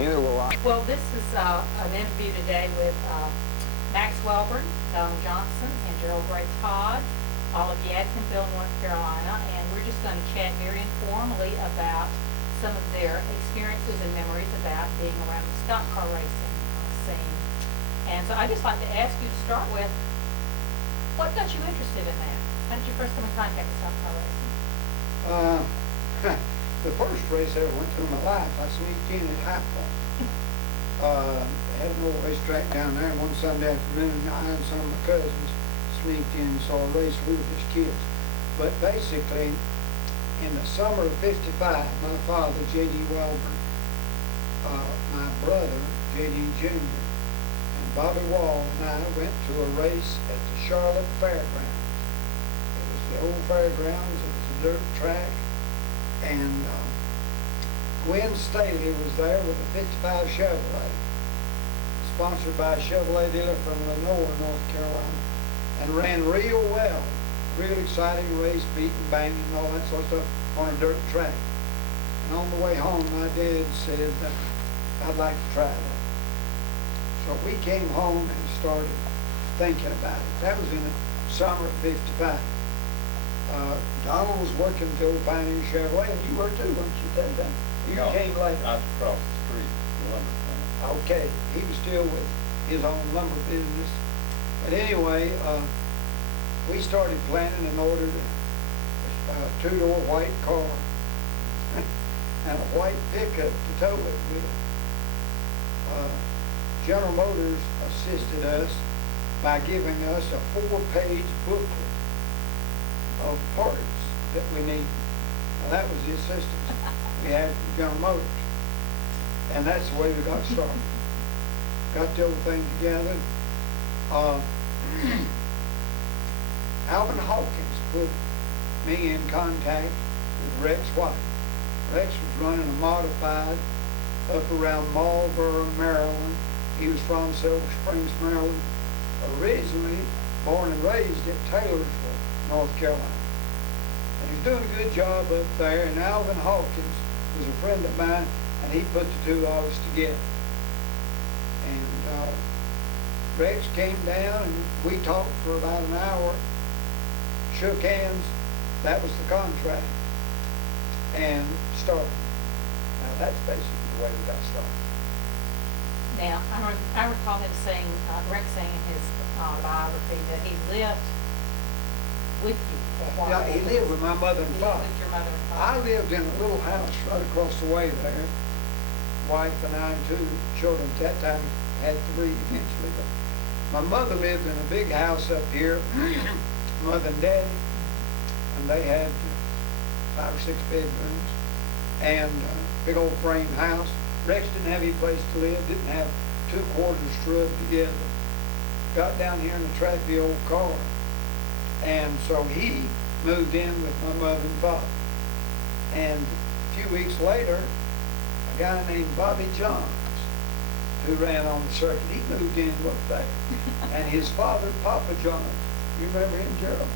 Neither will I. Well, this is an interview today with Max Welbourn, Don Johnson, and Gerald Gray Todd, all of Yadkinville, North Carolina, and we're just going to chat very informally about some of their experiences and memories about being around the stock car racing scene. And so I'd just like to ask you to start with, what got you interested in that? How did you first come in contact with stock car racing? The first race I ever went to in my life, I sneaked in at High Point. They had an old racetrack down there, and one Sunday afternoon, I and some of my cousins sneaked in and saw a race. We were just kids. But basically, in the summer of '55, my father, J.D. Welbourn, my brother, J.D. Jr., and Bobby Wall and I went to a race at the Charlotte Fairgrounds. It was the old fairgrounds. It was a dirt track. And Gwen Staley was there with a '55 Chevrolet, sponsored by a Chevrolet dealer from Lenore, North Carolina, and ran real well. Real exciting race, beating, banging, and all that sort of stuff on a dirt track. And on the way home, my dad said, I'd like to try that. So we came home and started thinking about it. That was in the summer of '55. Donald was working at the old Pioneer Chevrolet, and you were too, weren't you, Ted? You came later. I was across the street, the lumber plant. Okay, he was still with his own lumber business. But anyway, we started planning and ordered a two-door white car and a white pickup to tow it with. General Motors assisted us by giving us a 4-page booklet of parts that we need. Now that was the assistance we had from General Motors. And that's the way we got started. Got the whole thing together. Alvin Hawkins put me in contact with Rex White. Rex was running a modified up around Marlboro, Maryland. He was from Silver Springs, Maryland. Originally born and raised at Taylorsville, North Carolina. And he was doing a good job up there, and Alvin Hawkins was a friend of mine, and he put the two of us together. And Rex came down, and we talked for about an hour, shook hands. That was the contract, and started. Now that's basically the way we got started. Now, I recall him saying, Rex saying in his biography that he lived with you for a while. Yeah, he lived with my mother and father. With your mother and I father. lived in a little house right across the way there. Wife and I and 2 children at that time, had 3 eventually. But my mother lived in a big house up here, mother and daddy, and they had 5 or 6 bedrooms and a big old frame house. Rex didn't have any place to live, didn't have 2 quarters to rub together. Got down here in a trashy old car. And so he moved in with my mother and father. And a few weeks later, a guy named Bobby Johns, who ran on the circuit, he moved in and worked there. And his father, Papa Johns, you remember him, Gerald?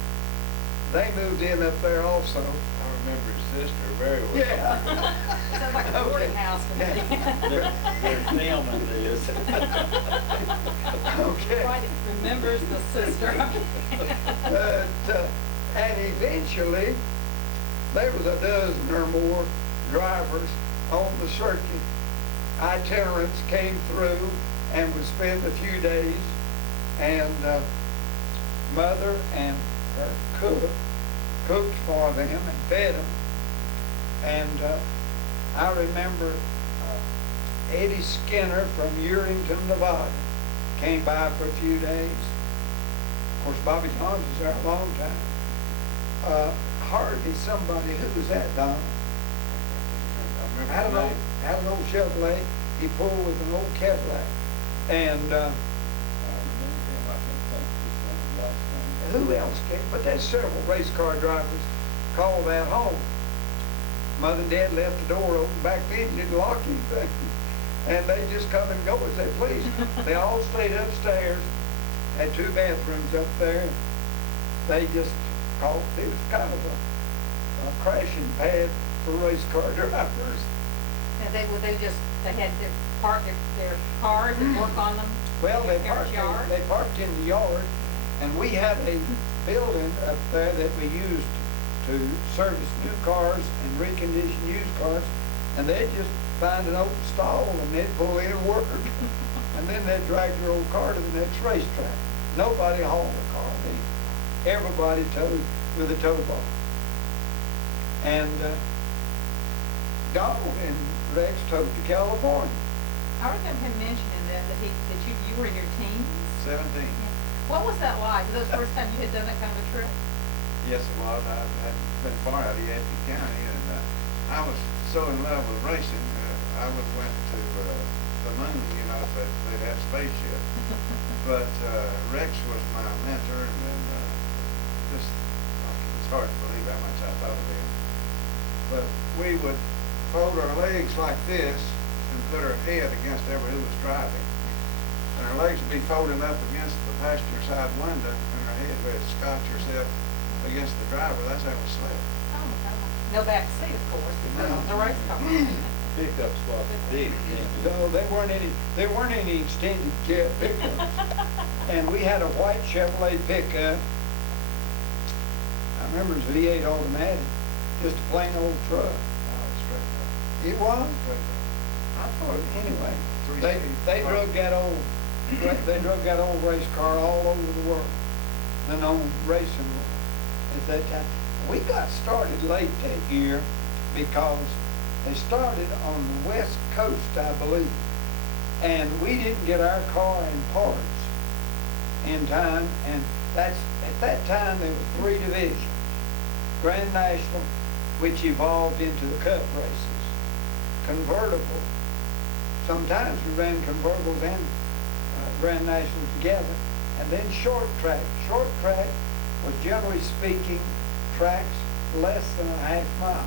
They moved in up there also. I remember his sister very well. Yeah. Sounds like a boarding house to me. There's them in this. Okay. Right, remembers the sister. And eventually, there was a dozen or more drivers on the circuit. Itinerants came through and would spend a few days, and mother and her cooked for them and fed them. And I remember Eddie Skinner from Urington, Nevada, came by for a few days. Of course, Bobby Johns was there a long time. Hardly somebody, who was that, Don? Had an old Chevrolet. He pulled with an old Cadillac. And who else came? But there's several race car drivers called that home. Mother and Dad left the door open. Back then, you didn't lock anything. And they just come and go as they please. They all stayed upstairs, had 2 bathrooms up there. They just called, it was kind of a crashing pad for race car drivers. And they had to park their cars and work on them? Well, in they their parked, yard? they parked in the yard, and we had a building up there that we used to service new cars and recondition used cars, and they'd just find an open stall and they'd pull in and work, and then they'd drag their old car to the next racetrack. Nobody hauled the car, everybody towed with a tow bar. And Donald and Rex towed to California. I remember him mentioning that you were in your teens? 17. What was that like? Was that the first time you had done that kind of a trip? Yes, it was. I had been far out of Yadkin County, and I was so in love with racing. I went to the moon, you know, if they'd have spaceships. But Rex was my mentor, and then just, it's hard to believe how much I thought of him. But we would fold our legs like this and put our head against who was driving. And our legs would be folded up against the passenger side window, and our head would scotch yourself against the driver. That's how we slept. Oh, my God. No back seat, of course, because No. on the race car. Pickup spot, big. No, there weren't any extended cab pickups. And we had a white Chevrolet pickup. I remember it was V8 automatic, just a plain old truck. It was? I thought, anyway, they drug that old race car all over the world, and on racing at that time. We got started late that year because they started on the west coast, I believe, and we didn't get our car in parts in time, and at that time there were 3 divisions. Grand National, which evolved into the Cup races. Convertible, sometimes we ran convertibles and Grand National together, and then short track. Short track was, generally speaking, tracks less than a half mile.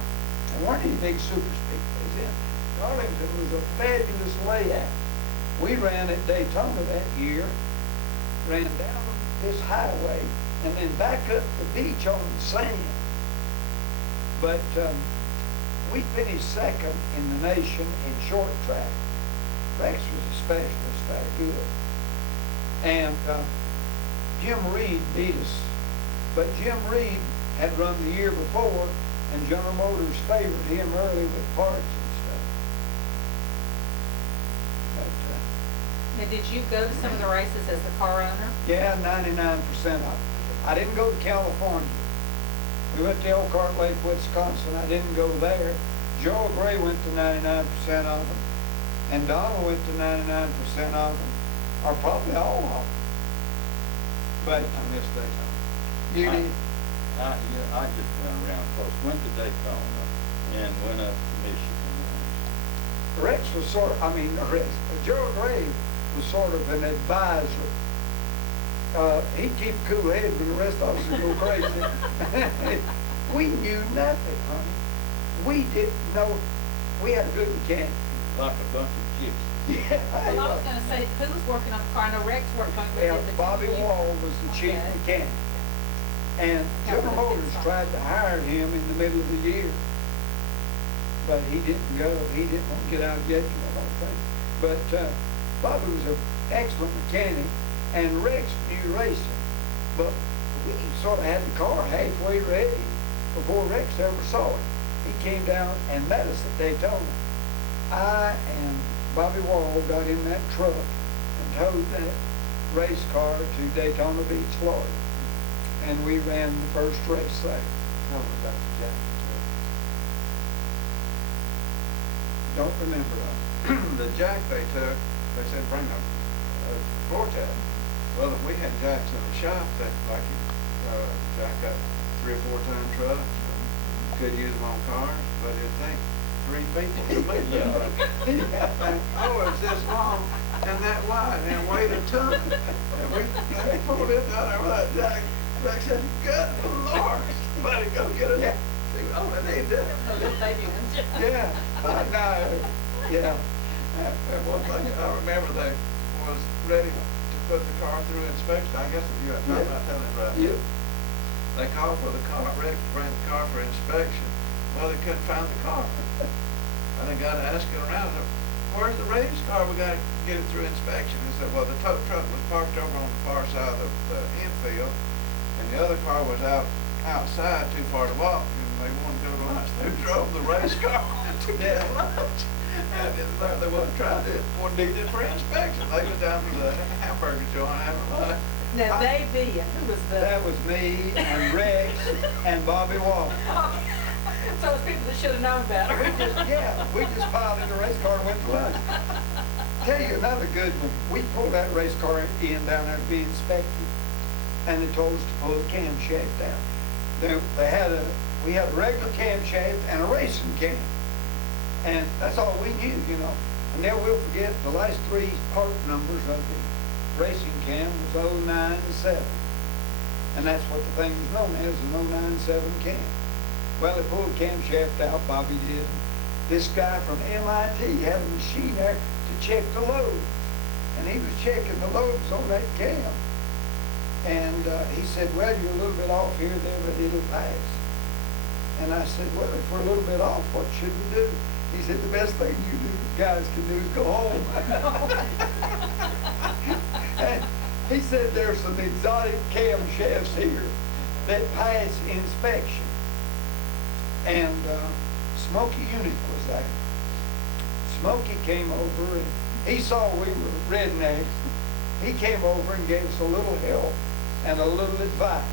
There weren't any big super speedways in. Darlington was a fabulous layout. We ran at Daytona that year, ran down this highway, and then back up the beach on the sand. But we finished second in the nation in short track. Rex was a specialist there, good. And Jim Reed beat us. But Jim Reed had run the year before, and General Motors favored him early with parts and stuff. But, Now, did you go to some of the races as the car owner? yeah, 99% of them. I didn't go to California. We went to Elkhart Lake, Wisconsin. I didn't go there. Gerald Gray went to 99% of them, and Donald went to 99% of them, or probably all of them. But I missed Daytona. you did. I just went around close, went to Daytona and went up to Michigan. Rex was Gerald Gray was sort of an advisor. He'd keep a cool head when the rest of us would go crazy. We knew nothing, honey. We didn't know. We had a good mechanic. Like a bunch of gypsies. Yeah, Well, I was gonna say, who was working on the car? I know Rex worked on it, but yeah, did the Bobby you- Wall was the chief Okay. mechanic. And General Motors tried to hire him in the middle of the year. But he didn't go. He didn't want to get out of Yadkinville, I don't think. But Bobby was an excellent mechanic, and Rex knew racing. But we sort of had the car halfway ready before Rex ever saw it. He came down and met us at Daytona. I and Bobby Wall got in that truck and towed that race car to Daytona Beach, Florida. And we ran the first race there. Tell me about the Jackson Don't remember that. trip. The jack they took, they said bring a floor tail. Well, if we had jacks in the shop that jack up 3 or 4 ton trucks, could use them on cars, but it'd take 3 people to move that thing. Oh, it's this long and that wide and weighed a ton. And we pulled it down there with that jack. Rex said, good Lord, somebody go get it. See, all they need to. A little baby one. Yeah, I know. Yeah. And one thing I remember, they was ready to put the car through inspection. I guess you I'm not telling it right. Yeah. They called for the car, ready to bring the car for inspection. Well, they couldn't find the car. I And they got asking around, where's the race car? We got to get it through inspection. They said, well, the tow truck was parked over on the far side of the infield, and the other car was outside too far to walk, and they wanted to go to lunch. They drove the race car to get lunch. And they wasn't trying to, wouldn't need it for inspection. They was down to the hamburger joint having lunch. Now, they being, who was the? That was me and Rex and Bobby Walker. So it's people that should have known better. We just piled in the race car and went to lunch. Tell you another good one. We pulled that race car in down there to be inspected, and they told us to pull the camshaft out. We had a regular camshaft and a racing cam, and that's all we knew, you know. And never will forget the last three part numbers of the racing cam was 097, and that's what the thing was known as, an 097 cam. Well, they pulled the camshaft out, Bobby did. This guy from MIT had a machine there to check the loads, and he was checking the loads on that cam. And he said, well, you're a little bit off here, there, but it'll pass. And I said, well, if we're a little bit off, what should we do? He said, the best thing you guys can do is go home. And he said, there's some exotic camshafts here that pass inspection. And Smokey Unique was there. Smokey came over and he saw we were rednecks. He came over and gave us a little help and a little advice.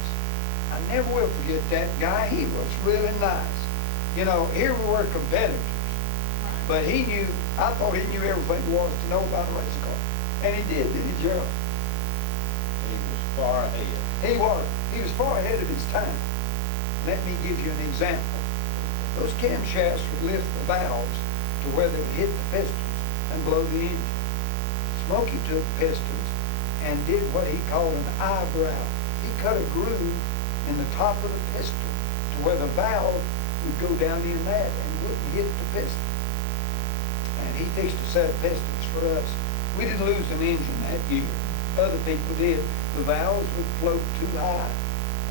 I never will forget that guy. He was really nice. You know, here we were competitors, but he knew, I thought he knew everything there was to know about a race car. And he did, didn't he, Gerald? He was far ahead. He was. He was far ahead of his time. Let me give you an example. Those camshafts would lift the valves to where they would hit the pistons and blow the engine. Smokey took pistons and did what he called an eyebrow. He cut a groove in the top of the piston to where the valve would go down in that and wouldn't hit the piston. And he fixed a set of pistons for us. We didn't lose an engine that year. Other people did. The valves would float too high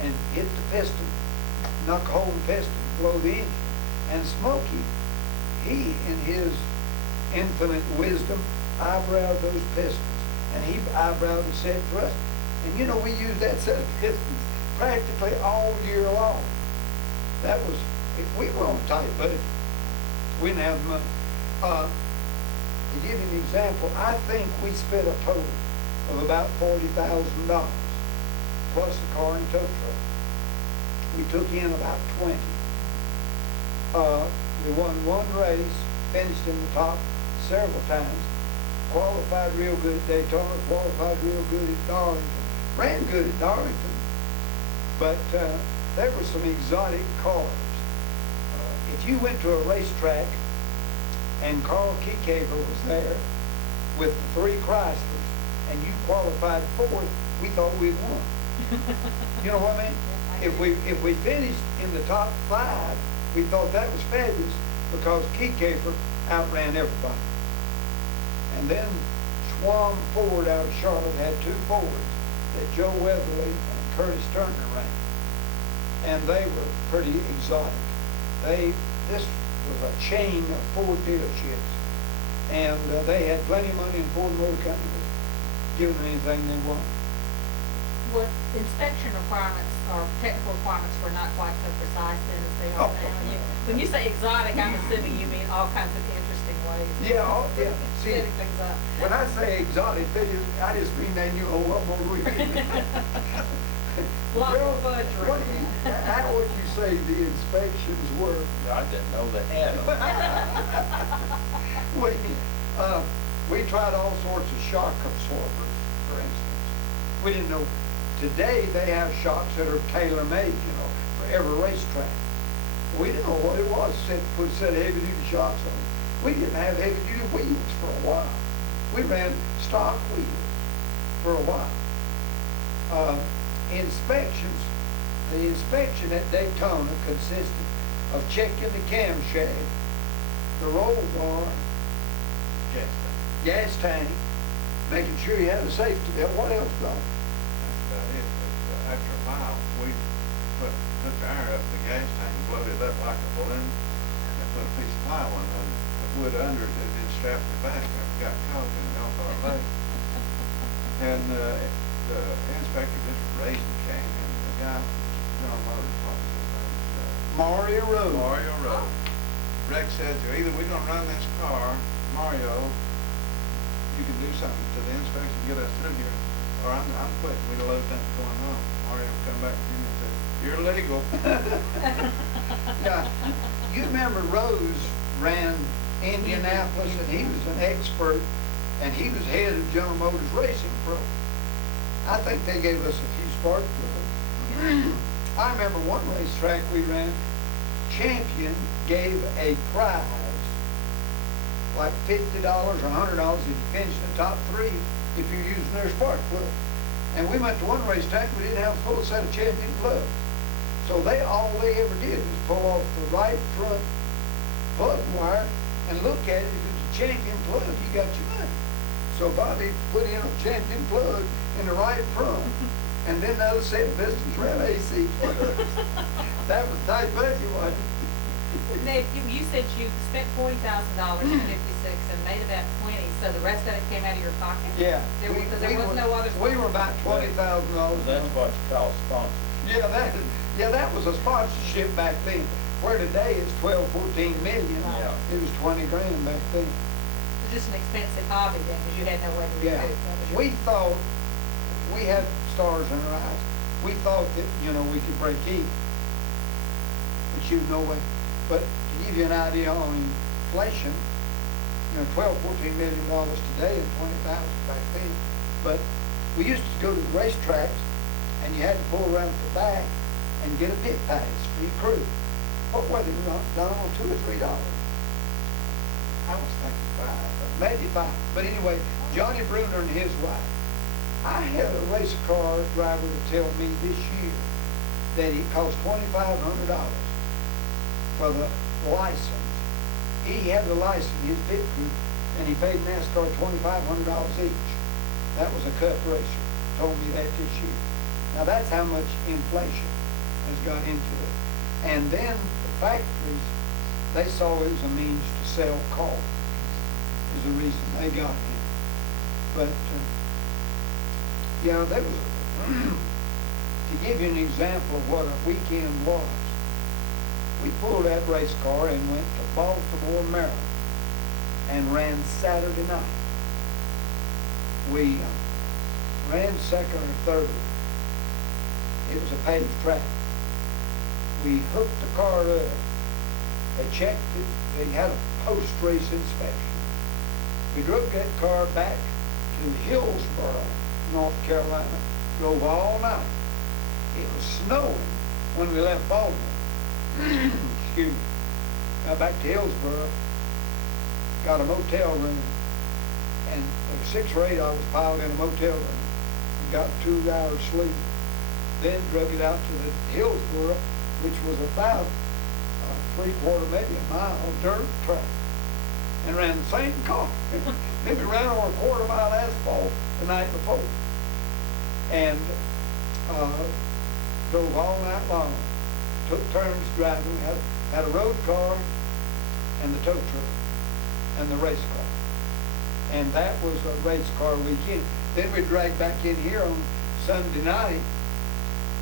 and hit the piston, knock a hole in the piston, blow the engine. And Smokey, he, in his infinite wisdom, eyebrowed those pistons. And he eyebrowed the set for us. And you know, we used that set of pistons practically all year long. That was, if we were on a tight budget, we didn't have money. To give you an example, I think we spent a total of about $40,000, plus the car and tow truck. We took in about 20. We won one race, finished in the top several times, qualified real good at Daytona, qualified real good at Darlington, ran good at Darlington, but there were some exotic cars. If you went to a racetrack and Carl Kiekever was there with the three Chryslers and you qualified fourth, we thought we'd won. You know what I mean? If we finished in the top 5, we thought that was fabulous because Kiekever outran everybody. And then Schwam Ford out of Charlotte had 2 Fords that Joe Weatherly and Curtis Turner ran. And they were pretty exotic. This was a chain of Ford dealerships. And they had plenty of money, and Ford Motor Company was giving them anything they wanted. What inspection requirements or technical requirements were not quite so precise then as they are now. When you say exotic, I'm assuming you mean all kinds of interesting ways. Yeah, yeah. See, Setting things up. when I say exotic, I just mean they knew a lot more than we did. Lot Well, of fudge what around. do you, how would you say the inspections were? I didn't know they had them. We tried all sorts of shock absorbers, for instance. We didn't know. Today they have shocks that are tailor-made, you know, for every racetrack. We didn't know what it was. Put a set of heavy-duty shocks on it. We didn't have heavy-duty wheels for a while. We ran stock wheels for a while. Inspections. The inspection at Daytona consisted of checking the camshaft, the roll bar, gas tank, making sure you had a safety belt. What else, though? That's about it. But after a while, we put the air up the gas tank, blowed it up like a balloon, and put a piece of plywood on it, put wood under it and then strapped it back and got caught in an Elkhart Lake. And the inspector, Mr. Raisin, came, and the guy from General Motors, what was his name? Mario Road. Mario Road. Rex said, either we're gonna run this car, Mario, you can do something to the inspection, get us through here, or I'm quitting, we don't let that going on. Mario come back to me and said, you're legal. Yeah, you remember Rose ran Indianapolis, and he was an expert, and he was head of General Motors Racing Pro. I think they gave us a few spark plugs. I remember one racetrack we ran, Champion gave a prize, like $50 or $100 if you finished the top 3 if you're using their spark plug. And we went to one racetrack, we didn't have a full set of Champion plugs. So all they ever did was pull off the right front plug wire and look at it. If it's a Champion plug, you got your money. So Bobby put in a Champion plug in the right front, and then the other set of pistons ran AC plugs. That was tight budget, wasn't it? Now, you said you spent $40,000 in '56 and made about 20, so the rest of it came out of your pocket? Yeah. Because there was no other. We were about $20,000. That's what you call sponsors. Yeah, that was a sponsorship back then. Where today it's 12, 14 million. Yeah. It was 20 grand back then. It was just an expensive hobby then, because you had no way to Yeah. recoup. That was your- We thought, we had stars in our eyes. We thought that, we could break even. But no way. But to give you an idea on inflation, 12, 14 million dollars today and 20,000 back then. But we used to go to the racetracks, and you had to pull around the back and get a pit pass for your crew. What were they, down on $2 or $3? I was thinking 5, but Maybe 5. But anyway, Johnny Bruner and his wife. I had a race car driver to tell me this year that it cost $2,500 for the license. He had the license, his pit crew, and he paid NASCAR $2,500 each. That was a cut racer. Told me that this year. Now that's how much inflation has got into it. And then the factories, they saw it as a means to sell cars. Is the reason they got in. But yeah, there was to give you an example of what a weekend was. We pulled that race car and went to Baltimore, Maryland, and ran Saturday night. We ran second or third. It was a paved track. We hooked the car up. They checked it. They had a post-race inspection. We drove that car back to Hillsboro, North Carolina. Drove all night. It was snowing when we left Baltimore. Excuse me. Got back to Hillsboro. Got a motel room. And there were 6 or 8 of us piled in a motel room. We got 2 hours sleep. Then drug it out to the Hillsboro, which was about 3/4, maybe a mile dirt track, and ran the same car. Then we ran over a 1/4 mile asphalt the night before, and drove all night long. Took turns driving. We had a road car and the tow truck and the race car, and that was a race car weekend. Then we dragged back in here on Sunday night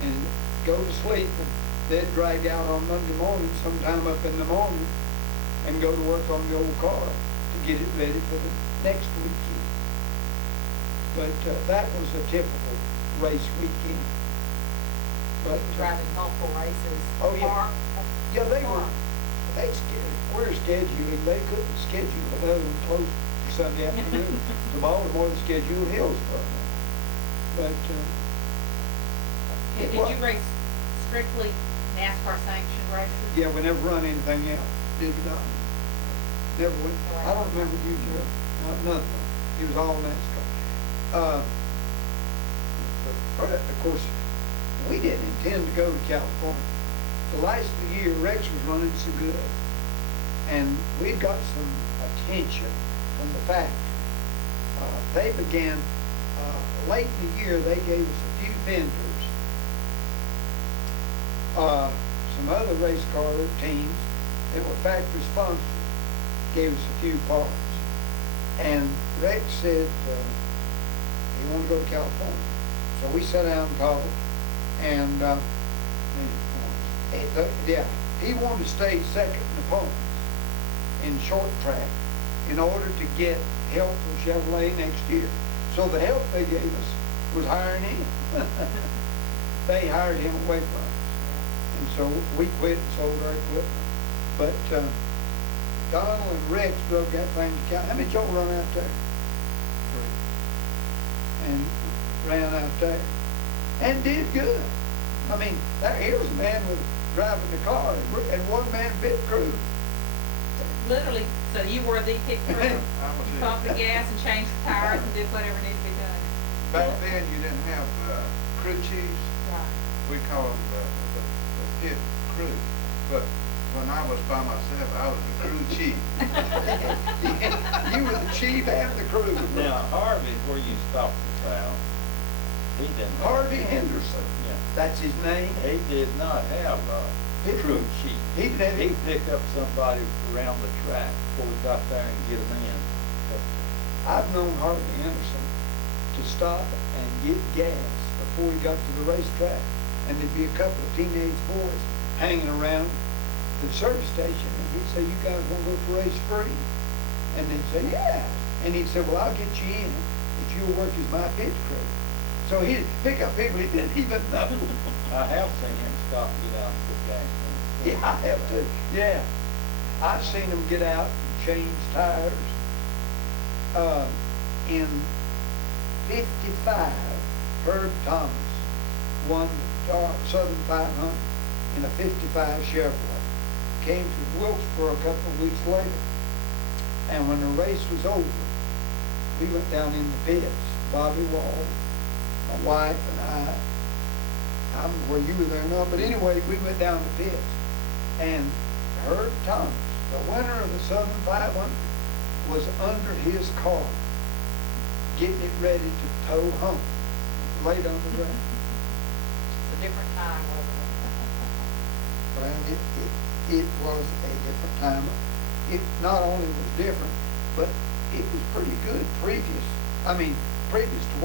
and go to sleep, and then drag out on Monday morning, sometime up in the morning, and go to work on the old car to get it ready for the next weekend. But that was a typical race weekend. But driving multiple races. Oh, yeah. Far. Yeah, we're scheduling. They couldn't schedule another one close for Sunday afternoon to Baltimore to schedule Hillsboro. But Did you race strictly NASCAR sanctioned races? yeah, we never run anything else. Did we not? Never went. I don't remember you, Gerald. Nothing. It was all NASCAR. Of course, we didn't intend to go to California. The last of the year, Rex was running so good, and we got some attention from the factory. They began, late in the year, they gave us a few vendors, some other race car teams that were factory sponsored, gave us a few parts. And Rex said he wanted to go to California. So we sat down and talked, and yeah, he wanted to stay second in the points in short track in order to get help from Chevrolet next year. So the help they gave us was hiring him. They hired him away from us. And so we quit and sold our equipment. But Donald and Rex drove that thing to Cal. How many y'all run out there? And ran out there. And did good. I mean, here's a man with driving the car and one man bit crew. Literally, so you were the pit crew. You pumped the gas and changed the tires and did whatever needed to be done. Back then, you didn't have crew chiefs. Right. We call them the pit crew. But when I was by myself, I was the crew chief. You were the chief and the crew. Now, Harvey, where you stopped the plow, he didn't. Harvey Henderson. Yeah. That's his name. He did not have a crew chief. He'd pick up somebody around the track before we got there and get them in. I've known Harvey Henderson to stop and get gas before he got to the racetrack, and there'd be a couple of teenage boys hanging around the service station, and he'd say, "You guys want to go to race free?" And they'd say, "Yeah." And he'd say, "Well, I'll get you in if you'll work as my pit crew." So he'd pick up people he didn't even know. I have seen him stop and get out and put gas in. Yeah, I have to. Yeah. I've seen him get out and change tires. In 55, Herb Thomas won the Southern 500 in a 55 Chevrolet. Came to Wilkesboro a couple of weeks later. And when the race was over, we went down in the pits. Bobby Wall, my wife, and I don't know where you were there or not, but anyway, we went down the pits. And Herb Thomas, the winner of the Southern 500, was under his car, getting it ready to tow home, laid on the ground. It's a different time, wasn't it? Well, it was a different time. It not only was different, but it was pretty good previous to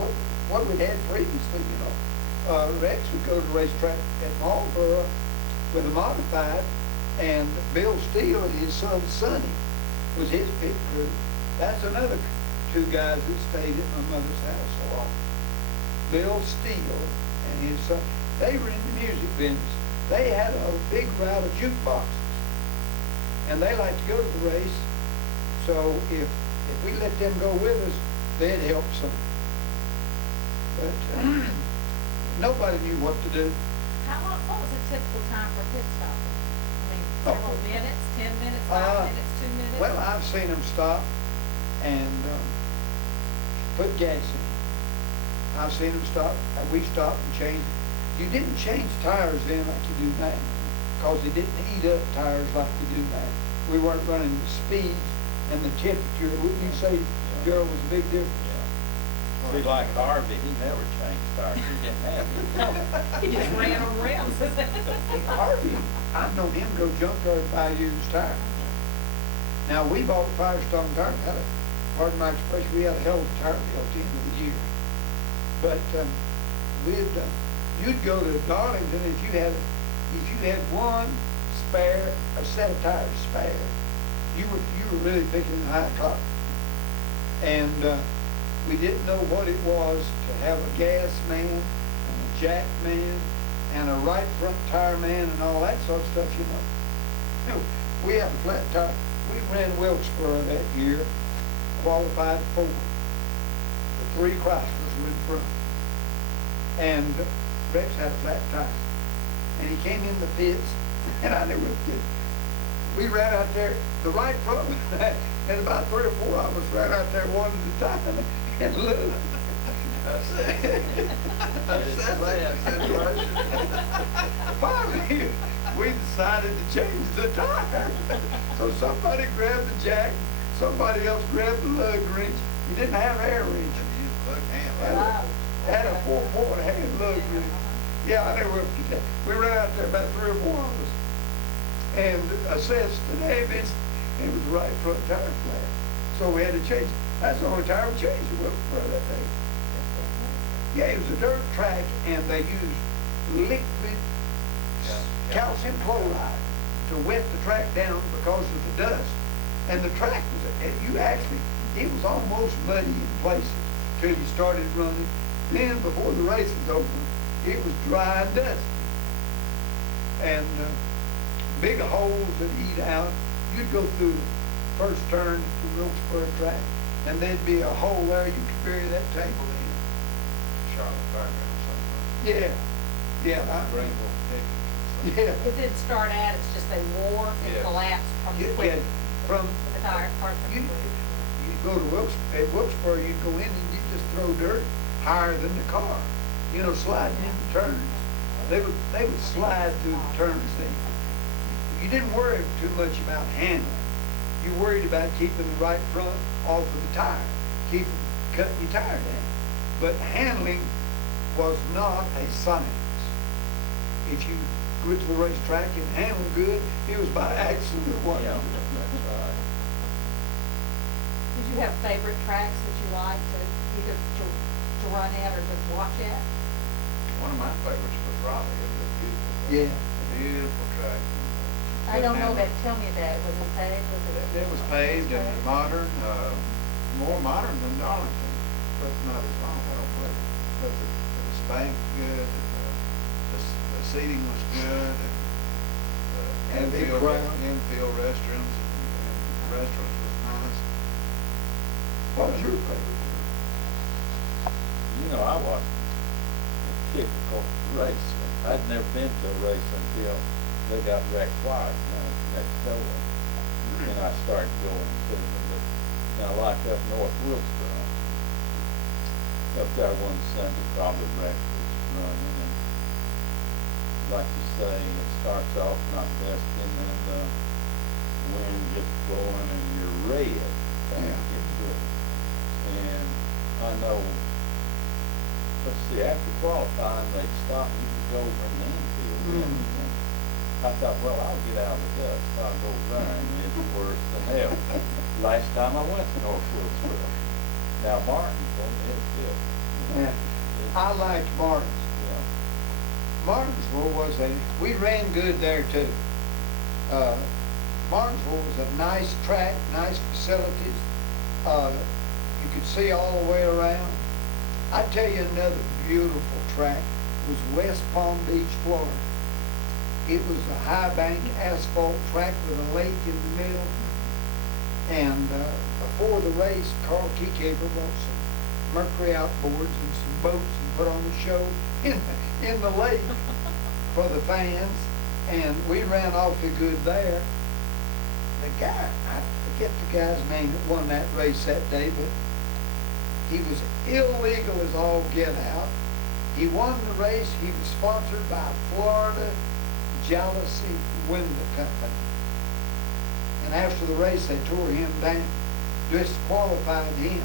what we'd had previously, you know. Rex would go to the racetrack at Marlboro with a modified, and Bill Steele and his son Sonny was his pit crew. That's another two guys that stayed at my mother's house a lot. Bill Steele and his son, they were in the music business. They had a big route of jukeboxes, and they liked to go to the race. So if we let them go with us, they'd help some. But nobody knew what to do. What was a typical time for pit stopping? I mean, several minutes, 10 minutes, 5 minutes, 2 minutes? Well, I've seen them stop and put gas in. I've seen them stop, and we stopped and changed. You didn't change tires then like you do now, because they didn't eat up tires like we do now. We weren't running the speeds and the temperature. Wouldn't you say, Gerald, was a big difference? See, like Harvey, he never changed tires. He didn't have any. He just ran on rims. Harvey, I've known him go junkyard and buy used tires. Now, we bought Firestone tires. Pardon my expression, we had a hell of a tire bill at the end of the year. But you'd go to Darlington if you had one spare, a set of tires spare. You were really picking the high cotton. And we didn't know what it was to have a gas man and a jack man and a right front tire man and all that sort of stuff, you know. We had a flat tire. We ran Wilkesboro that year, qualified fourth. The 3 Chryslers were in front. And Rex had a flat tire. And he came in the pits, and I knew it. We ran out there, the right front, and about 3 or 4 of us ran out there one at a time and looked. Finally, we decided to change the tire. So somebody grabbed the jack, somebody else grabbed the lug wrench. You didn't have air wrench. Had a 4-point hand lug wrench. Yeah, I know. We ran out there, about 3 or 4 of us, and assessed the damage. and it was the right front tire flat. So we had to change, that's the only tire we changed the Wilkesboro that day. Yeah, it was a dirt track, and they used liquid calcium chloride to wet the track down because of the dust. And the track was, it was almost muddy in places till you started running. Then before the race was over, it was dry and dusty. And big holes that eat out. You'd go through the first turn to Wilkesboro track, and there'd be a hole there you could bury that table in. Charlotte Fairground or something. Yeah, yeah. Greenville, Texas. Yeah. It didn't start out, it's just they wore and Yeah. collapsed from the Yeah, quick, from the tire, parts of the you, quick. you go to Wilkesboro, you'd go in and you'd just throw dirt higher than the car, sliding in the turns. They would slide through the turns then. You didn't worry too much about handling. You worried about keeping the right front off of the tire, cutting your tire down. But handling was not a science. If you went to the racetrack and handled good, it was by accident or what. Yeah, that's right. Did you have favorite tracks that you liked to either to run at or to watch at? One of my favorites was Raleigh. It was a beautiful, Yeah. beautiful track. I don't know that, tell me that, was it paved, was it? It was paved and modern, more modern than Darlington, but not as long, I don't believe. But it was banked good, and the seating was good, and And big infield crowd. restrooms, and restaurants was nice. What was your favorite? I watched a typical race. I'd never been to a race until they got that quiet next door. And I started going to them. But now, like up north Wilkesboro, up there one Sunday, probably breakfast running. And like you say, it starts off not dusting and the wind gets blowing and you're red. Yeah. Gets red. And I know, let's see, after qualifying, they stopped, you could go from the infield. Mhm. I thought, well, I'll get out of the dust, I'll go running, it's worse than hell. Last time I went to North Wilkesboro. Now Martinsville, it's still. Yeah. I liked Martins. Yeah. Martinsville we ran good there too. Martinsville was a nice track, nice facilities. You could see all the way around. I tell you another beautiful track was West Palm Beach, Florida. It was a high bank asphalt track with a lake in the middle. And before the race, Carl Keycaber brought some Mercury outboards and some boats and put on a show in the lake for the fans. And we ran awfully good there. The guy, I forget the guy's name that won that race that day, but he was illegal as all get out. He won the race. He was sponsored by Florida Jealousy Window Company. And after the race, they tore him down, disqualified him.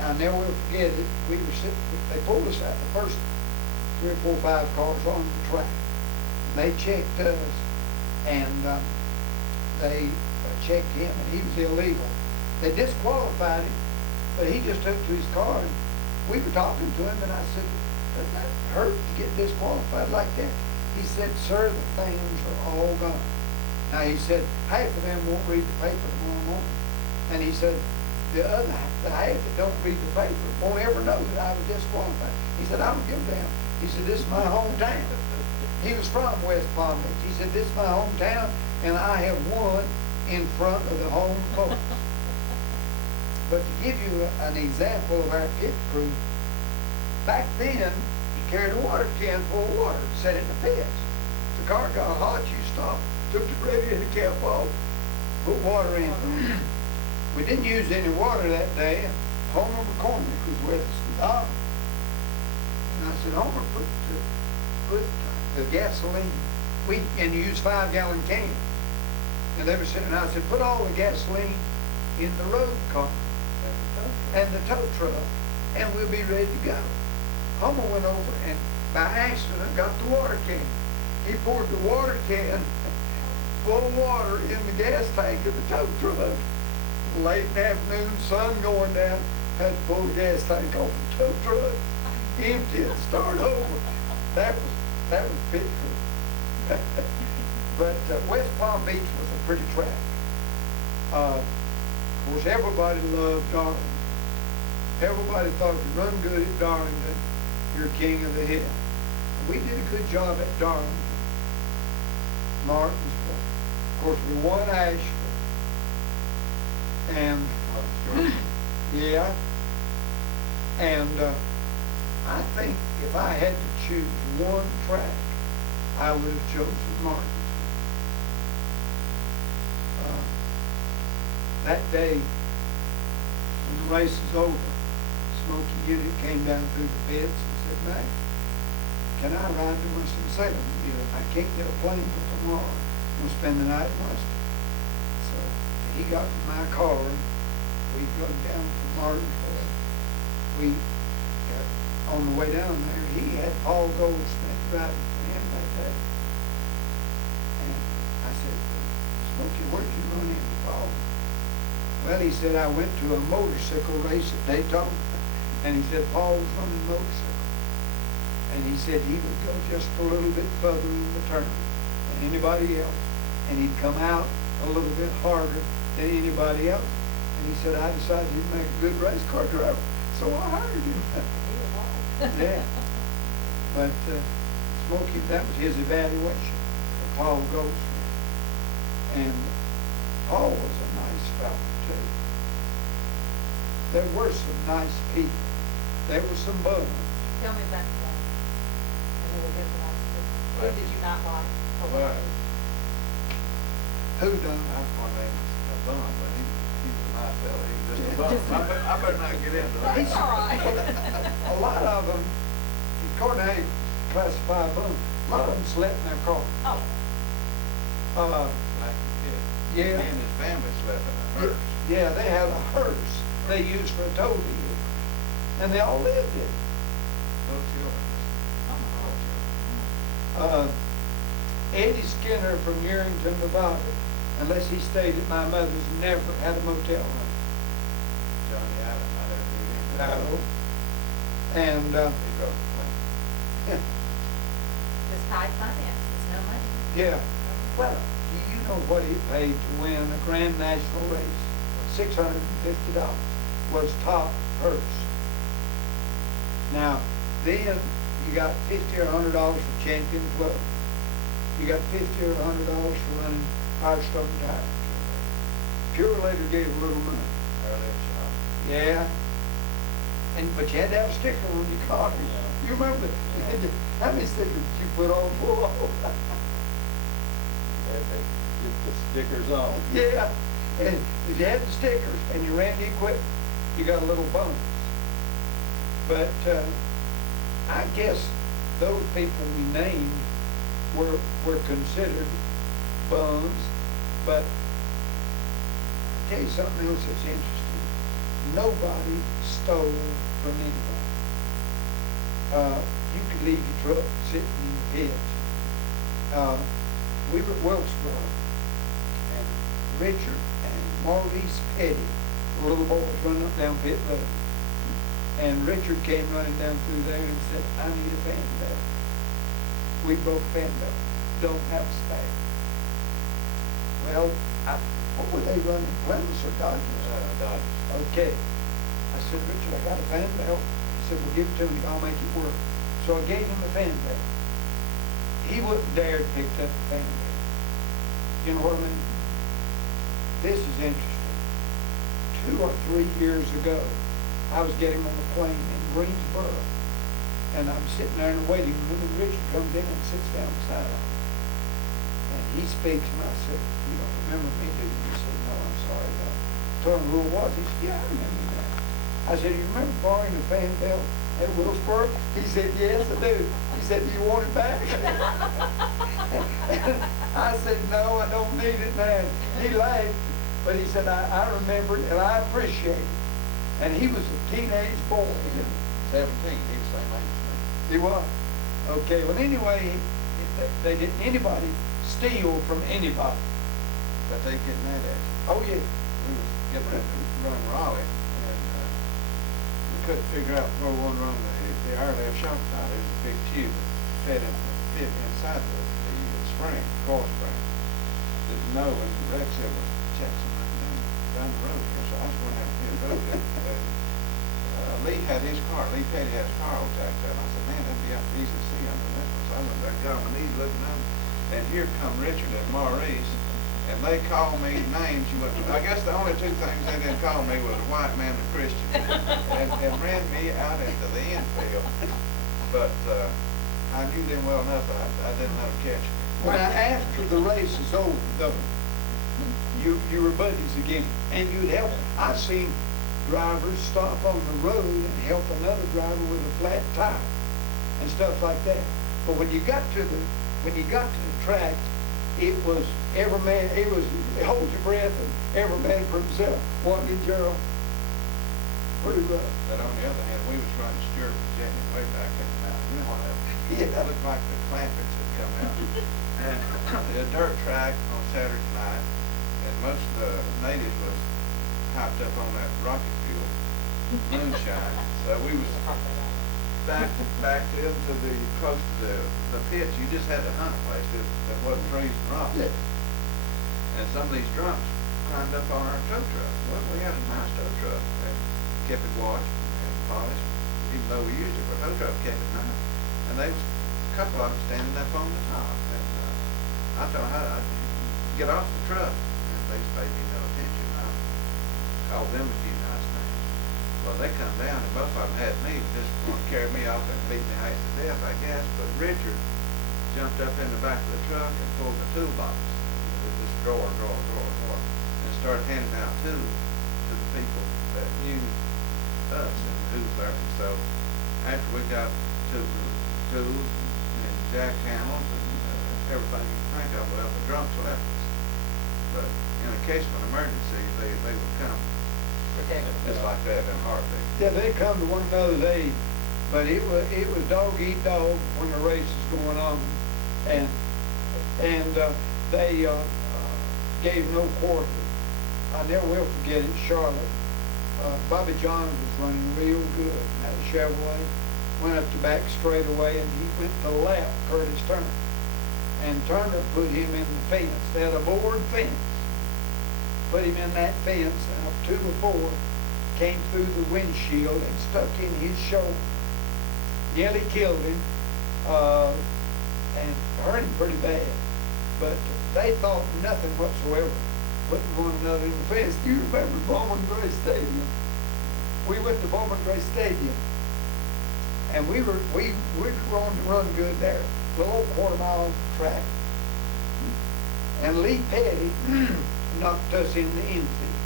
I'll never will forget it. We were sitting, they pulled us out, the first 3 or 4 or 5 cars on the track. And they checked us, and they checked him, and he was illegal. They disqualified him, but he just took to his car, and we were talking to him, and I said, doesn't that hurt to get disqualified like that? He said, sir, the things are all gone. Now, he said, half of them won't read the paper tomorrow morning. And he said, the half that don't read the paper won't ever know that I was disqualified. He said, I don't give a damn. He said, this is my hometown. He was from West Palm Beach. He said, this is my hometown, and I have won in front of the home folks. But to give you an example of our pit crew, back then, you carried a water can full of water, set it in the pits. If the car got hot, you stopped, took the radiator cap off, put water in. We didn't use any water that day. Homer McCormick was with us, the dog. And I said, Homer, put the gasoline, and use 5-gallon cans. And they were sitting, and I said, put all the gasoline in the road car and the tow truck, and we'll be ready to go. Homer went over and by accident got the water can. He poured the water can full of water in the gas tank of the tow truck. Late in the afternoon, sun going down, had to pull the gas tank off the tow truck, empty it, start over. That was pitiful. But West Palm Beach was a pretty track. Of course, everybody loved Darlington. Everybody thought if you run good at Darlington, you're king of the hill. We did a good job at Darlington. Martinsville. Of course, we won Asheville. And, yeah. And I think if I had to choose one track, I would have chosen Martinsville. That day, when the race was over, Smokey Unit came down through the pits and said, Mac, can I ride to Winston-Salem? You know, I can't get a plane for tomorrow. I'm going to spend the night in Winston. So he got in my car, and we drove down to Martinsville. We got on the way down there, he had Paul Goldsmith driving for him that day. And I said, Smokey, where'd you run into Paul? Well, he said, I went to a motorcycle race at Daytona, and he said, Paul was running a motorcycle. And he said he would go just a little bit further in the turn than anybody else, and he'd come out a little bit harder than anybody else. And he said, I decided he'd make a good race car driver, so I hired him. Yeah. But Smokey, that was his evaluation of Paul Goldsmith. And Paul was a nice fellow, too. There were some nice people. There were some bums. Tell me about that. And then we'll get to that. Who did you not like? Well, Who done? that's my name is a bum, but he was a nice fellow. He was just a bum. I better not get into that. That's all right. A lot of them, according to how you classify bums, a lot of them slept in their car. Oh, Like he did. Yeah. He and his family slept in a hearse. Yeah, they had a hearse they used for a tow vehicle, and they all lived in it. Little children. Eddie Skinner from Yerington, Nevada, unless he stayed at my mother's, never had a motel room. Johnny Allen, I never knew him. No. And, He drove the plane. just tight finances, no money. yeah, well, do you know what he paid to win a Grand National race? $650 was top purse. Now, then you got $50 or $100 for Champion Club. You got $50 or $100 for running Firestone Tires. Pure later gave a little money. Early shop. Yeah. But you had to have a sticker on your car. Yeah. You remember? How many stickers did you put on? Whoa. Had to get the stickers on. Yeah. And if you had the stickers and you ran the equipment, you got a little bonus. But I guess those people we named were considered bums. But I'll tell you something else that's interesting. Nobody stole from anybody. You could leave your truck sitting in the pit. We were at Wilkesboro, and Richard and Maurice Petty, the little boys, running up down pit road. And Richard came running down through there and said, I need a fan belt. We broke a fan belt. Don't have a spare. Well, what were they running, Plymouth or Dodgers? Dodgers. Okay. I said, Richard, I got a fan belt. He said, well, give it to me, I'll make it work. So I gave him a fan belt. He wouldn't dare to pick up the fan belt. You know what I mean? This is interesting. 2 or 3 years ago, I was getting on a plane in Greensboro, and I'm sitting there in the waiting room, and Richard comes in and sits down beside me. And he speaks, and I said, you don't remember me, do you? He said, no, I'm sorry, no. I told him who it was. He said, yeah, I remember you now. I said, you remember borrowing the fan belt at Wilkesboro? He said, yes, I do. He said, do you want it back? I said, no, I don't need it now. He laughed, but he said, I remember it, and I appreciate it. And he was a teenage boy. 17, he was the same age as me. He was. Okay, well, anyway, they didn't anybody steal from anybody. but they getting that action. Oh, yeah. We was getting ready to run Raleigh, and we couldn't figure out where we wanted to run the RLF shop tire. There was a big tube that fit inside the spring, coil spring. Didn't know, and Rex said, well, check something down the road here, so I was going out to the road. Lee had his car, Lee Petty had his car all tacked up. I said, man, that'd be out easy to see under that one. So I went back, got on my knees looking up, and here come Richard and Maurice, and they called me names. I guess the only two things they didn't call me was a white man and a Christian, and ran me out into the infield. But I knew them well enough, but I didn't let them catch me. Well, now, after the race is over, though, you were buddies again, and you'd help. I seen drivers stop on the road and help another driver with a flat tire and stuff like that. But when you got to the track, it was every man. It was hold your breath and every man for himself. Wasn't it, Gerald? Pretty rough. But on the other hand, we was running Stewart, Virginia, way back in the mountain. You know what? It looked like the Clampets had come out. And a dirt track on Saturday night, and most of the natives was hopped up on that rocket fuel, moonshine. So we was back into the close to the pits. You just had to hunt a place that wasn't trees and rocks. Yeah. And some of these drunks climbed up on our tow truck. Well, we had a nice tow truck and kept it washed and polished, even though we used it for a tow truck, kept it nice. And they was a couple of them standing up on the top. And I told them, how to get off the truck. And they just paid me no attention. I called them a few nice names. Well, they come down, and both of them had me, just want to carry me off and beat me half to death, I guess. But Richard jumped up in the back of the truck and pulled the toolbox, this drawer, and started handing out tools to the people that knew us and who's there. And so after we got to the tools and jack handles and everything you can think of, well, the drunks left us. But in a case of an emergency, they would come just like that in a heartbeat. Yeah, they come to one another day, but it was dog eat dog when the race is going on, and they gave no quarter. I never will forget it. Charlotte, Bobby John was running real good. Had a Chevrolet, went up the back straightaway, and he went to the left, Curtis Turner, and Turner put him in the fence. They had a board fence. Put him in that fence, and a 2x4 came through the windshield and stuck in his shoulder. Nearly killed him, and hurt him pretty bad. But they thought nothing whatsoever, putting one another in the fence. Do you remember Welbourn Gray Stadium? We went to Welbourn Gray Stadium, and we were going to run good there. Little quarter-mile track, and Lee Petty knocked us in the infield,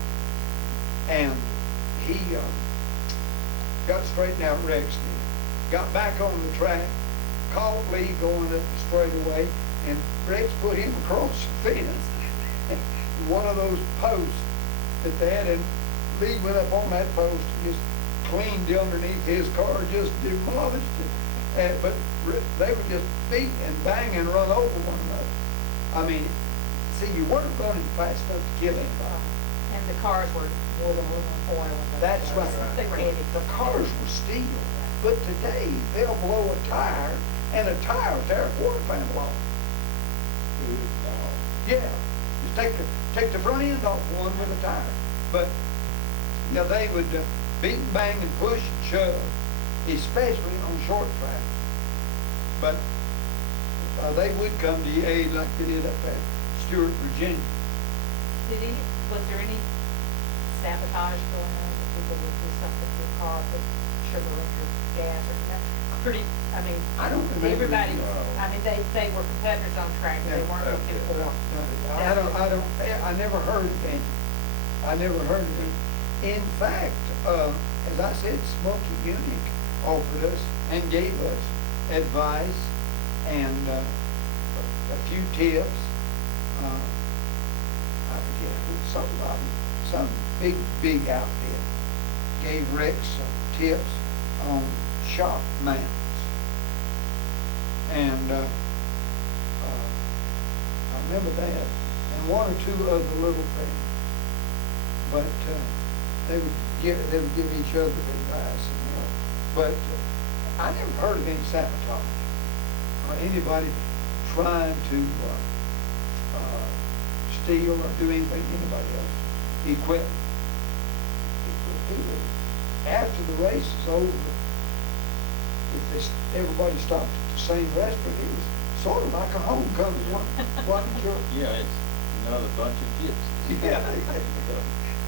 and he got straightened out. Rex did. Got back on the track, caught Lee going up the straightaway, and Rex put him across the fence. One of those posts that they had, and Lee went up on that post and just cleaned underneath his car, just demolished it. But they would just beat and bang and run over one another. I mean, see, you weren't running fast enough to kill anybody. And the cars were more than aluminum foil. That's right. They were heavy. The cars were steel. But today, they'll blow a tire, and a tire will tear a quarter panel off. Yeah. Just take the front end off one with a tire. But, you know, they would beat and bang and push and shove, especially on short track. But they would come to your aid like they did up at Stewart, Virginia. Was there any sabotage going on? That people would do something to the car, put sugar in your gas or something? Pretty, I mean, I don't remember. everybody, I mean, they were competitors on track, but they weren't looking for. I never heard of any. I never heard of any. In fact, as I said, Smokey Unique offered us and gave us advice and a few tips. I forget who, some big outfit gave Rex some tips on shock mounts. And I remember that. and one or two other little things. But they would give each other advice and help. But I never heard of any sabotage or anybody trying to steal or do anything to anybody else. Equipment. After the race is over, if everybody stopped at the same restaurant, it was sort of like a homecoming, wasn't it? Yeah, it's another bunch of gypsies. Yeah.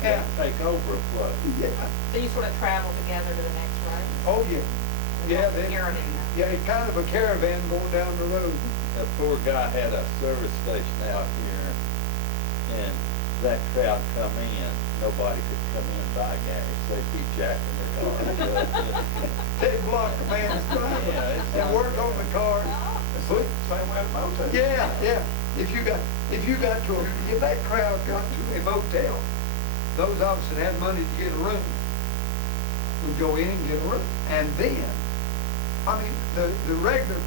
Yeah. Take over a place. Yeah. So you sort of travel together to the next race? Oh, yeah. Yeah, Caravan. yeah, it's kind of a caravan going down the road. That poor guy had a service station out here, and that crowd come in, nobody could come in by gas. They keep jacking their cars up. They block the man's driveway Yeah, and work on the car. Put, Same way at motel. yeah, yeah. If that crowd got to a motel, those of us that had money to get a room would go in and get a room. And then, I mean, the regular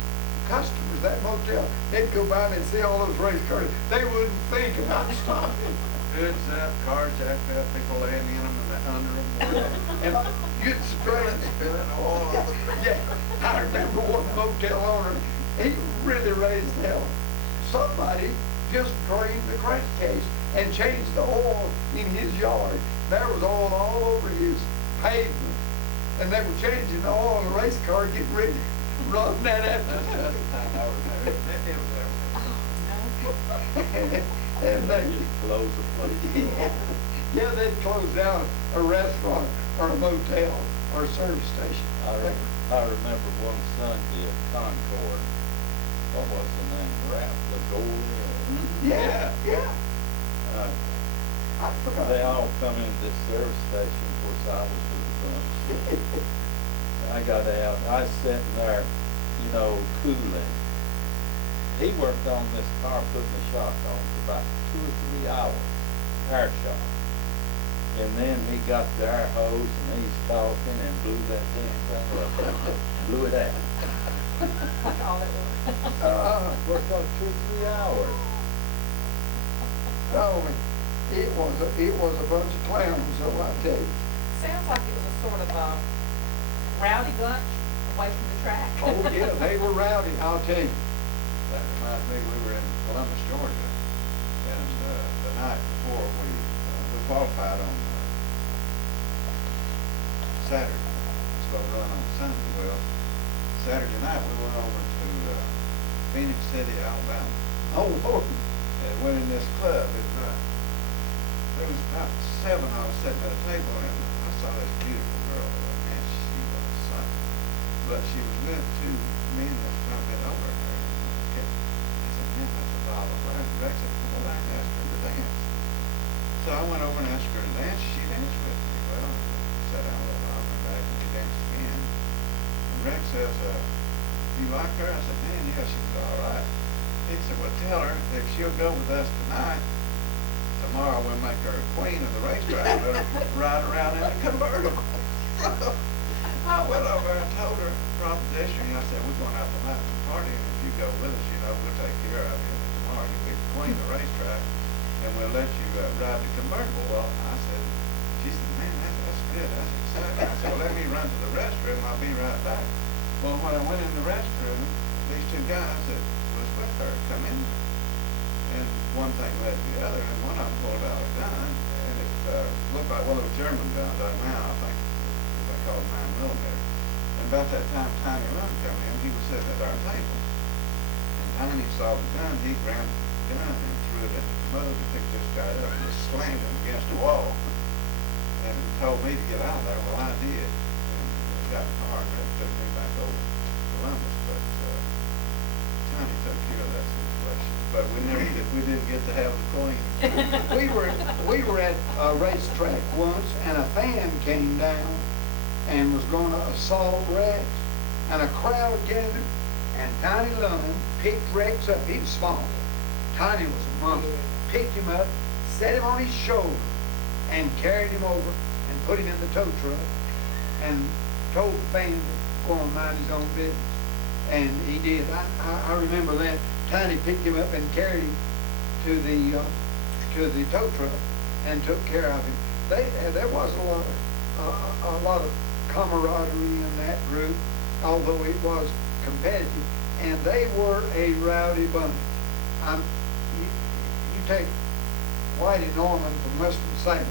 customers, that motel, they'd go by and see all those race cars. They wouldn't think about stopping. Goods up, cars jacked up, people laying in them and under them. And you'd strange. Spilling oil all over the place. Yeah, I remember one motel owner, he really raised hell. Somebody just drained the crack case and changed the oil in his yard. There was oil all over his pavement. And they were changing the oil in the race car, getting ready to run that after. That's the time I remember. It was everywhere. And they, Close the place. yeah, they'd close down a restaurant or a motel or a service station. I remember one Sunday at Concord, what was the name, Ralph LaGoya? Yeah. Uh, I forgot. They all come in this service station, of course I was with the bunch. I got out, I was sitting there, you know, cooling. He worked on this car, putting the shock on for about 2 or 3 hours, air shock. And then he got the air hose and he's talking and blew that damn thing up, blew it out. That's all it was. Worked on 2 or 3 hours. No, it was a bunch of clowns, so I tell you. Sounds like it was a sort of a rowdy bunch away from the track. Oh, yeah, they were rowdy, I'll tell you. That reminds me, we were in Columbus, Georgia, and the night before we qualified on Saturday. Supposed to run on Sunday. Well, Saturday night we went over to Phoenix City, Alabama, Oh, Lord. and went in this club. There was about 7 of us sitting at a table, and I saw this beautiful girl. Man, she was something. But she was with 2 men that was trying to get over her. I said, man, that's a lot of fun. Rex said, well, I asked her to dance. So I went over and asked her to dance. She danced with me. Well, I sat down a little while, went back, and we danced again. And Rex says, you like her? I said, man, yeah. She was all right. He said, well, tell her if she'll go with us tonight, tomorrow we'll make her queen of the racetrack. Let her ride around in a convertible. I went over and told her proposition. I said, we're going out tonight to party, and if you go with us, you know, we'll take care of you. And tomorrow you'll be the queen of the racetrack, and we'll let you ride the convertible. Well, I said, she said, man, that's good. That's exciting. I said, well, let me run to the restroom. I'll be right back. Well, when I went in the restroom, these 2 guys that was with her come in, and one thing led to the other, and one of them pulled out a gun, and it looked like one of those German guns right now, I think they call it 9mm. And about that time, Tiny Lund come in, he was sitting at our table. And Tiny saw the gun, he grabbed the gun and threw it at the commode and picked this guy up and just slammed him against the wall. And told me to get out of there. Well, I did. And we got in the car and Rick took me back over to Columbus, but Tiny took care of that situation. But we didn't get to have the queen. We were at a racetrack once, and a fan came down and was going to assault Rex, and a crowd gathered, and Tiny Lund picked Rex up. He was small. Tiny was a monster. Picked him up, set him on his shoulder, and carried him over and put him in the tow truck, and told the fan to go on mind his own business. And he did. I remember that. Tiny picked him up and carried him to the to the tow truck and took care of him. There was a lot of camaraderie in that group, although it was competitive, and they were a rowdy bunch. You take Whitey Norman from Winston-Salem,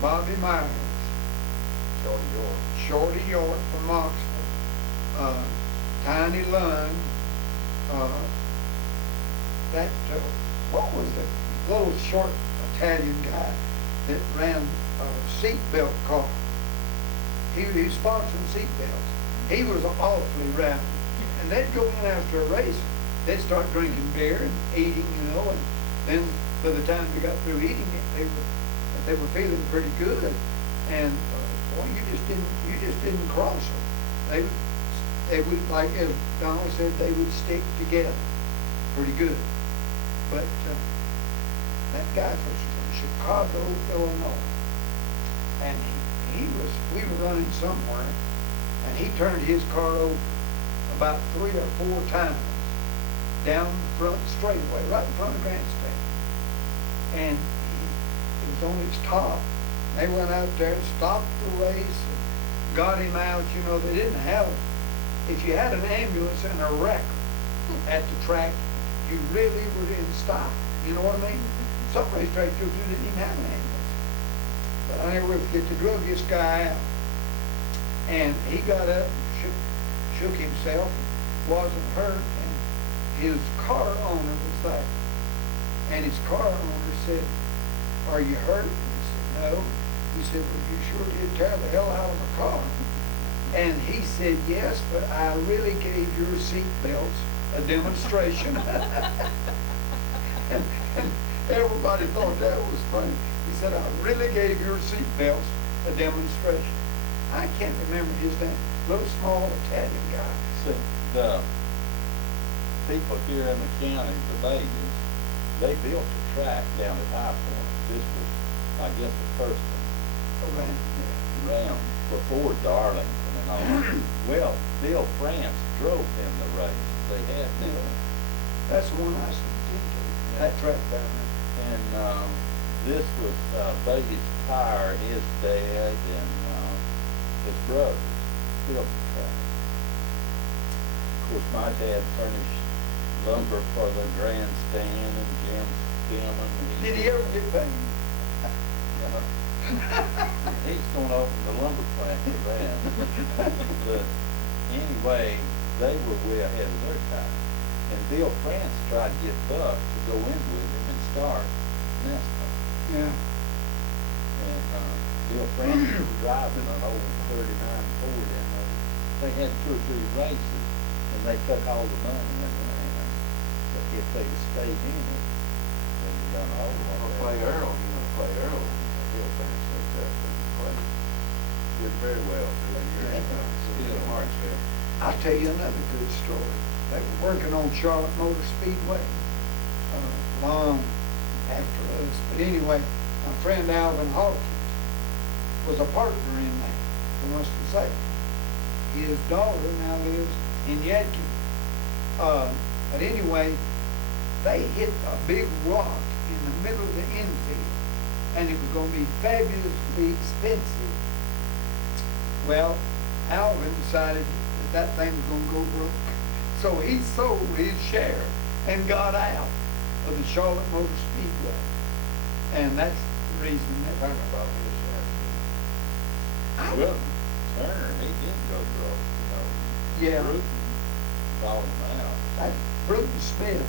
Bobby Myers, Shorty York from Knoxville, Tiny Lund, what was the little short Italian guy that ran a seatbelt car? He was sponsoring seatbelts. He was awfully rowdy. And they'd go in after a race, they'd start drinking beer and eating, and then by the time we got through eating it, they were feeling pretty good. And boy, you just didn't cross them. They would, like as Donald said, they would stick together pretty good. But that guy was from Chicago, Illinois, and we were running somewhere, and he turned his car over about 3 or 4 times down front straightaway, right in front of grandstand. And it was on its top. They went out there, stopped the race, and got him out. They didn't have, if you had an ambulance and a wreck at the track, you really were in style. You know what I mean? Some racetracks didn't even have an ambulance. But I never will forget, they drug this guy out. And he got up, shook himself, wasn't hurt, and his car owner was there. And his car owner said, "Are you hurt?" He said, "No." He said, "Well, you sure did tear the hell out of my car." And he said, "Yes, but I really gave your seat belts a demonstration." and everybody thought that was funny. He said, "I really gave your seat belts a demonstration." I can't remember his name. Little small Italian guy. See, the people here in the county, the Vegas, they built a track down at High Point. This was, I guess, the first one around before Darlington and all. Well, Bill France drove in the race. They had them. That's the one I seen into. That track down there. And this was Vegas Tire, his dad, and his brothers built the track. Of course, my dad furnished lumber for the grandstand and Jim's filming. Did he ever get paid? He's going to open the lumber plant for that. But anyway, they were way ahead of their time. And Bill France tried to get Buck to go in with him and start NASCAR. Yeah. And Bill France was driving an old 39 Ford, and they had 2 or 3 races, and they took all the money and ran. But if they'd stayed in it, they'd have done all of it. Play Earl, Bill France looked up and played. Did very well for the year. Still in Marksville. I'll tell you another good story. They were working on Charlotte Motor Speedway long after us. But anyway, my friend Alvin Hawkins was a partner in that, from Winston-Salem. His daughter now lives in Yadkinville. But anyway, they hit a big rock in the middle of the infield, and it was going to be fabulously expensive. Well, Alvin decided that thing was going to go broke. So he sold his share and got out of the Charlotte Motor Speedway. And that's the reason that Talking about his share. Well, Turner, he did go broke, Yeah. Bruton bought him out. that Bruton Smith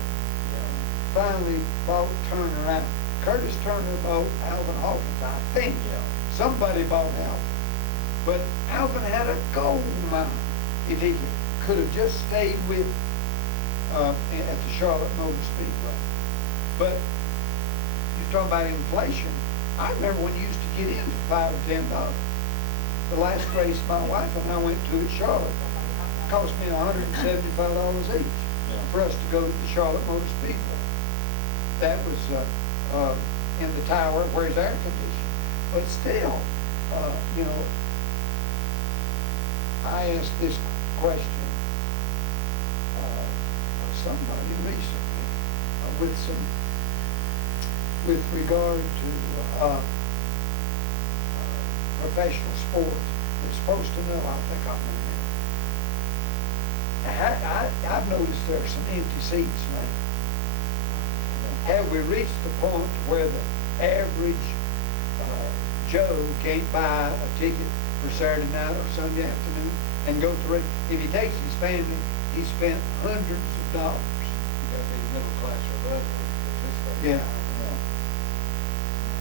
finally bought Turner out. Curtis Turner bought Alvin Hawkins, I think. Yeah. Somebody bought Alvin. But Alvin had a gold mine if he could have just stayed with at the Charlotte Motor Speedway. But you talk about inflation. I remember when you used to get in for $5 or $10. The last race my wife and I went to at Charlotte cost me $175 each for us to go to the Charlotte Motor Speedway. That was in the tower where it's air conditioned. But still, I asked this question of somebody recently with some with regard to professional sports. They're supposed to know, I think I'm in there. I've noticed there are some empty seats now. Have we reached the point where the average Joe can't buy a ticket for Saturday night or Sunday afternoon and go to race? If he takes his family, he spent hundreds of dollars. You gotta be middle class or above to participate. Yeah.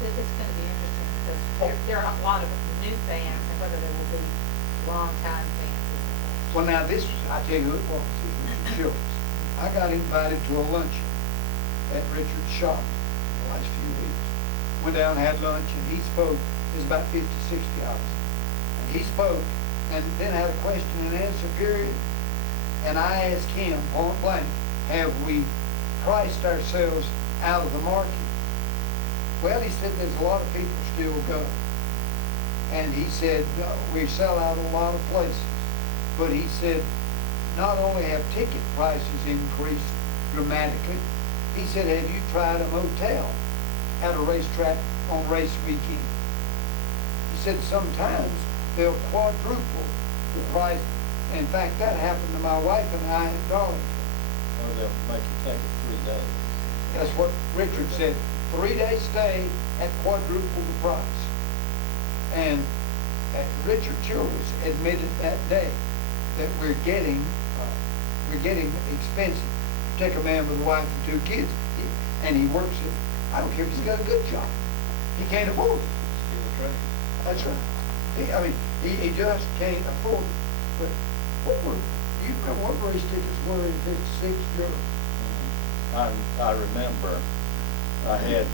It's gonna be interesting because there are a lot of new fans and whether there will be longtime fans is the thing. Well, now this was, I tell you who it was, Schultz. I got invited to a luncheon at Richard's shop the last few weeks. Went down, had lunch, and he spoke. It was about 50, 60 hours. And he spoke, and then had a question and answer period. And I asked him, point blank, have we priced ourselves out of the market? Well, he said there's a lot of people still go. And he said, we sell out a lot of places. But he said, not only have ticket prices increased dramatically, he said, have you tried a motel at a racetrack on race weekend? He said, sometimes they'll quadruple the price. In fact, that happened to my wife and I in Darlington. Or they'll make you take it 3 days. That's what Richard said. 3-day stay at quadruple the price. And Richard Childress admitted that day that we're getting expensive. Take a man with a wife and 2 kids, and he works it. I don't care if he's got a good job. He can't afford it. That's right. He just can't afford it. But you know what race tickets were in '56, Joe? I remember I had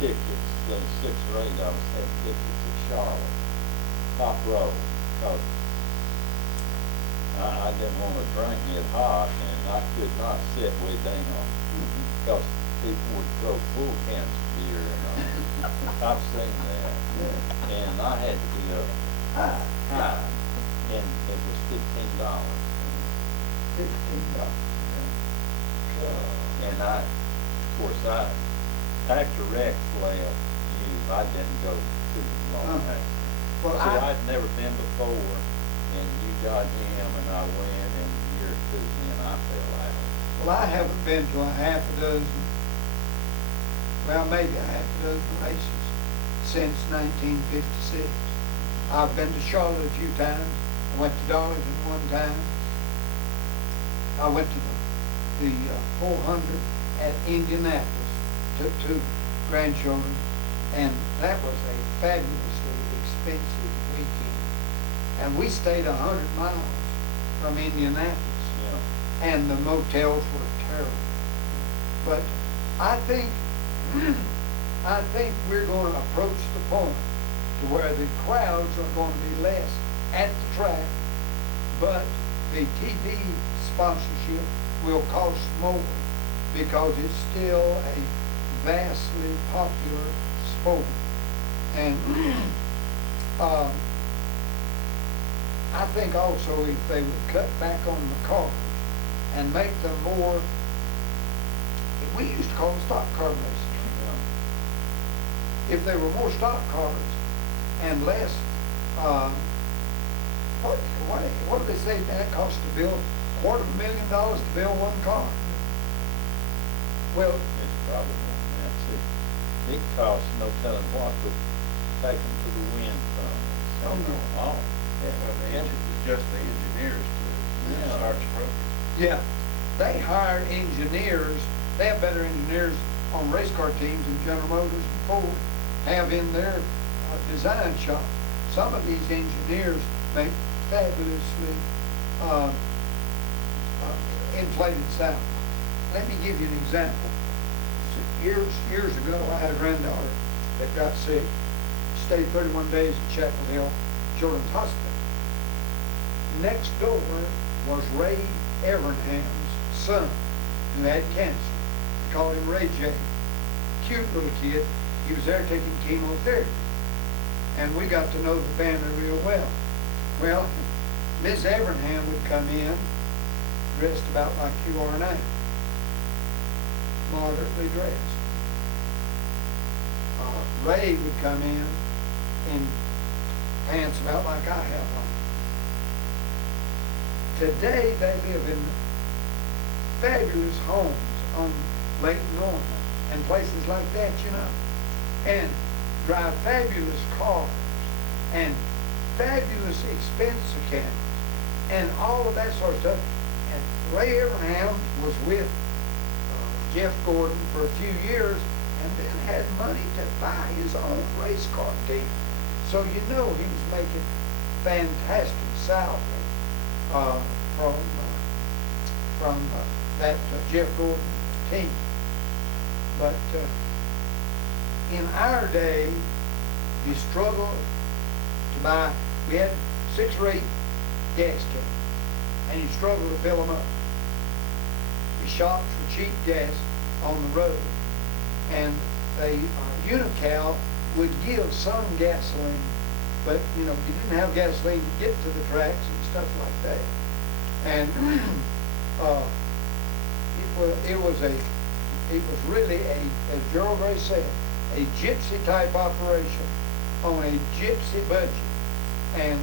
tickets, the 6th grade, I had tickets at Charlotte, top row, because I didn't want to drink it hot, and I could not sit way down, because people would throw full cans of beer, and I've seen that, and I had to be up high, and it was $15. And of course, after Rex left you, I didn't go too long. Well, See, I'd never been before, and you got him, and I went, and a year or 2 in, I fell out. Well, I haven't been to a half a dozen, well, maybe a half a dozen races since 1956. I've been to Charlotte a few times. I went to Darlington one time. I went to the 400 at Indianapolis, took 2 grandchildren, and that was a fabulously expensive weekend. And we stayed 100 miles from Indianapolis, and the motels were terrible. But I think we're going to approach the point to where the crowds are going to be less at the track, but the TV sponsorship will cost more because it's still a vastly popular sport. And I think also if they would cut back on the cars and make them more, we used to call them stock car racing. If there were more stock cars and less, what do they say that costs to build? $250,000 to build one car. Well, It's probably more than that, too. It costs no telling what to take them to the wind tunnels. Oh, no. Oh. Just the engineers to start the program. yeah, they hire engineers. They have better engineers on race car teams than General Motors and Ford have in their design shop. Some of these engineers make fabulously inflated sound. Let me give you an example. Years ago, I had a granddaughter that got sick. Stayed 31 days at Chapel Hill Children's Hospital. Next door was Ray Evernham's son, who had cancer. They called him Ray J. Cute little kid. He was there taking chemotherapy. And we got to know the family real well. Well, Miss Evernham would come in, dressed about like you are now, moderately dressed. Ray would come in pants about like I have on. Today they live in fabulous homes on Lake Norman and places like that, you know, and drive fabulous cars and fabulous expensive cameras and all of that sort of stuff. And Ray Abraham was with Jeff Gordon for a few years and then had money to buy his own race car team. So you know he was making fantastic salary from that Jeff Gordon team. But in our day, you struggled to buy, we had 6 or 8 gas cans, and you struggled to fill them up. The shops for cheap gas on the road, and the Unical would give some gasoline, but you know, you didn't have gasoline to get to the tracks and stuff like that. And it was really as Gerald Gray said, a gypsy type operation on a gypsy budget. And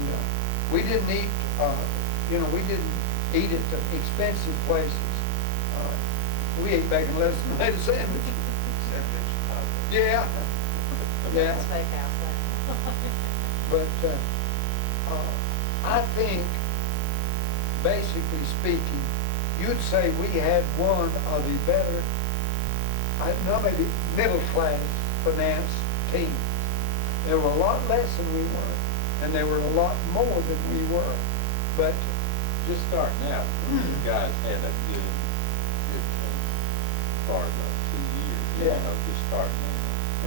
we didn't eat, we didn't eat at the expensive places. We ate bacon, lettuce, and tomato sandwich. Yeah. Yeah. But I think, basically speaking, you'd say we had one of the better, maybe middle class finance teams. There were a lot less than we were, and they were a lot more than we were. But just starting out, you guys had a good team for about 2 years. Yeah. You know, just starting out.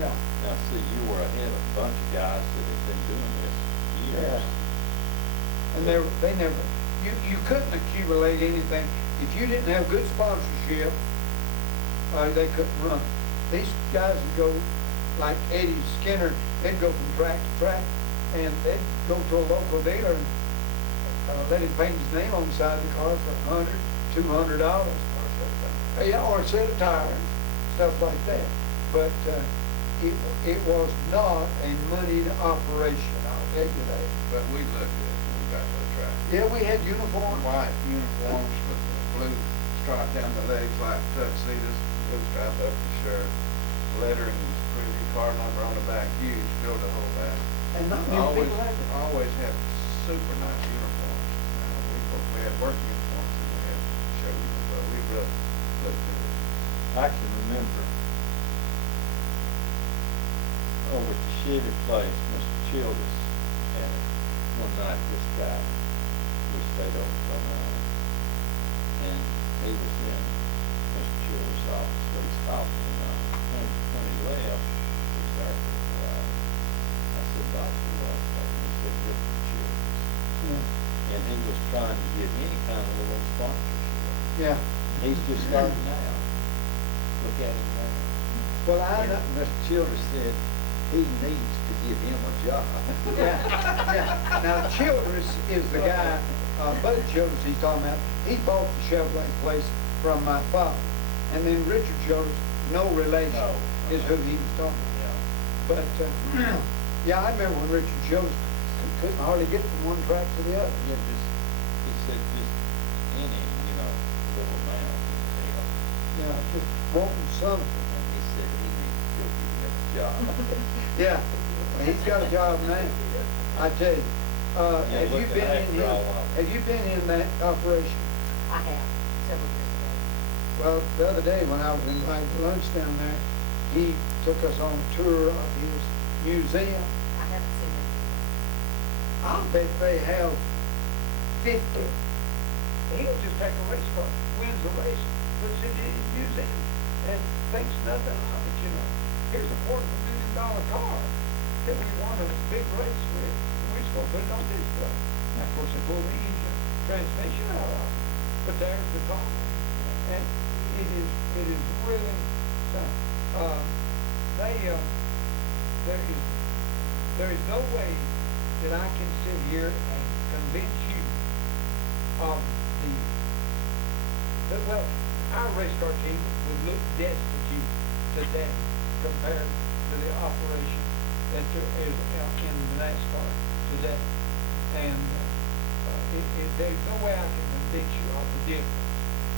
yeah, Now, see, you were ahead of a bunch of guys that had been doing this years. yeah. And they never, you couldn't accumulate anything if you didn't have good sponsorship. They couldn't run. These guys would go like Eddie Skinner. They'd go from track to track, and they'd go to a local dealer and let him paint his name on the side of the car for $100, $200. Yeah, or a set of tires, stuff like that. But it was not a moneyed operation, I'll tell you that. But we looked at it when we got to the track. Yeah, we had uniforms. White uniforms with blue stripe down the legs like tuxedos, blue stripe up the shirt. Lettering was pretty, car number on the back, huge, built a whole back. And not many people had it. Always had super nice uniforms. We had work uniforms and we had show uniforms, but we really looked at it. I can remember over at the Chevy place, Mr. Childers, and one night this guy, we stayed over for a night, and he was in Mr. Childers' office, but he's talking, and when he left, he was there for a while. I said, Bob, who was that? And he said, Richard Childers. Yeah. And he was trying to get any kind of little sponsorship. Yeah. He's just starting out. Look at him now. Well, And Mr. Childers said he needs to give him a job. yeah. Now, Childress is the guy, Bud Childress he's talking about. He bought the Chevrolet place from my father. And then Richard Childress, no relation, is who he was talking about. But, yeah, I remember when Richard Childress couldn't hardly get from one track to the other. Yeah, he said just any, little amount would help. Yeah, just wanting something. And he said he needs to go give him a job. Yeah, well, he's got a job now. I tell you. Have you been in his, have you been in that operation? I have, several years ago. Well, the other day when I was invited to lunch down there, he took us on a tour of his museum. I haven't seen it. I'll bet they have 50. He'll just take a race car, wins the race, puts it in his museum, and thinks nothing of it, Here's a $250,000 car that we won a big race with, and we're just going to put it on display. Now, of course, they pull the engine transmission out of it, but there's the car. And it is really something. There is no way that I can sit here and convince you of our race car team would look destitute today compared to the operation that there is in the NASCAR today. And there's no way I can convince you of the difference.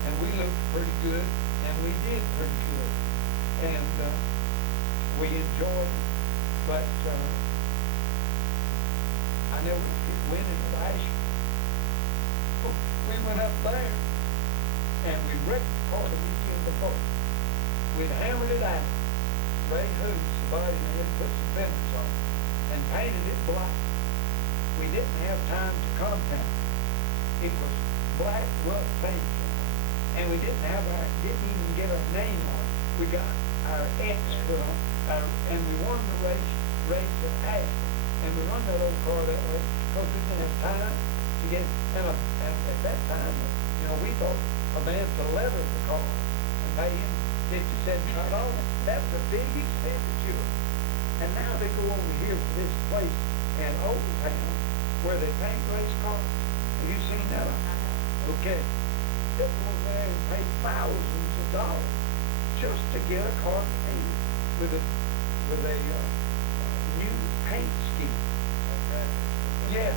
And we looked pretty good, and we did pretty good. And we enjoyed it. But I never did win it last year. We went up there, and we wrecked the car the weekend before. We'd hammered it out, Ray hoops, the body, and put some fenders on it, and painted it black. We didn't have time to compound it. It was black, rough paint, you know, and we didn't even get our name on it. We got our X put on, and we won the race at half. And we run that old car that way because we didn't have time to get, and at that time, you know, we thought a man to leather the car and pay him $50-$75. That was a big expenditure. And now they go over here to this place in Old Town where they paint race cars. Have you seen that? Okay. They'll go over there and pay thousands of dollars just to get a car painted with a new paint scheme. Yeah.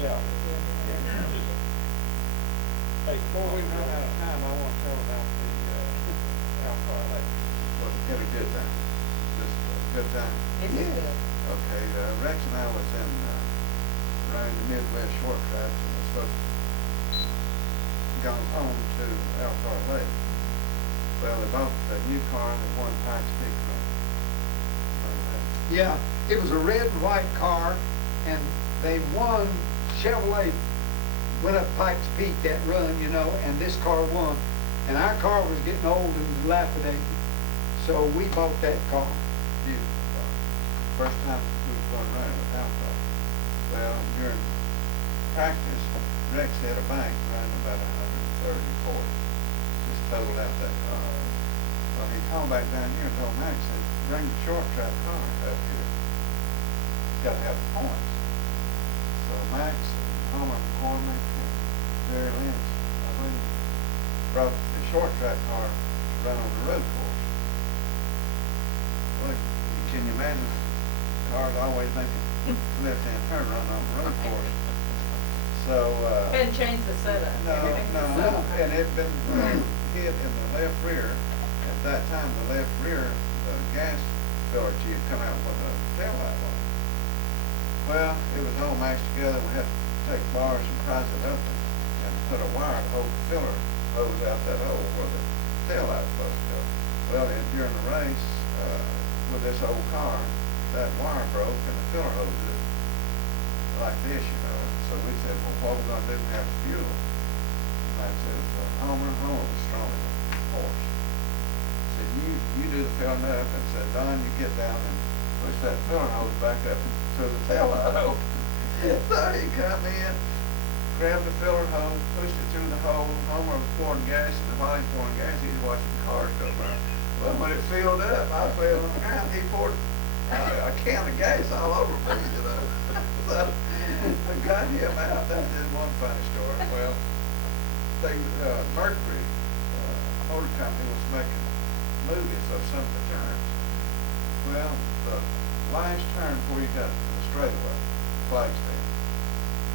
Yeah. Hey, before we run out of time, I want to tell about the alcohol lake. Well, we had a good time. Just a good time. This is good. Okay, Rex and I was in, running the Midwest short tracks, and was supposed to gone home to Alcott Lake. Well, they bought a new car and they won Pikes Peak run. Yeah, it was a red and white car, and they won. Chevrolet went up Pikes Peak that run, you know, and this car won. And our car was getting old and dilapidated, so we bought that car. Beautiful car. First time we were going running with Alcott. Well, during practice, Rex had a bank running about 130 horse. Just totaled out that car. Well, he called back down here and told Max, said, bring the short track car up here. He's got to have the points. So Max and Homer McCormick and Jerry Lynch, I believe, brought the short track car to run on the road course. Well, can you imagine cars always making left-hand turn run on the road course? So, Hadn't changed the setup. Everything's the no, same. and it'd been hit in the left rear. At that time, the left rear, the gas filler tube come out when the tail light was. Well, it was all matched together. We had to take bars and prise it up and put a wire to hold the filler hose out that hole where the tail light was supposed to go. Well, during the race, with this old car, that wire broke and the filler hose is like this, you know. So we said, well, what are we going to do to have fuel? And I said, Homer was strong as a horse. I said, you do the filling up, and said, Don, you get down and push that filler hose back up to the tail light hole. So he come in, grabbed the filler hose, pushed it through the hole. Homer was pouring gas, and while he was pouring gas, he was watching the cars go by. Well, when it filled up, I fell on the ground. He poured a can of gas all over me, you know. So I got him out. That is one funny story. Well, Mercury Motor Company was making movies of some of the turns. Well, the last turn before you got to the straightaway, Flagstaff,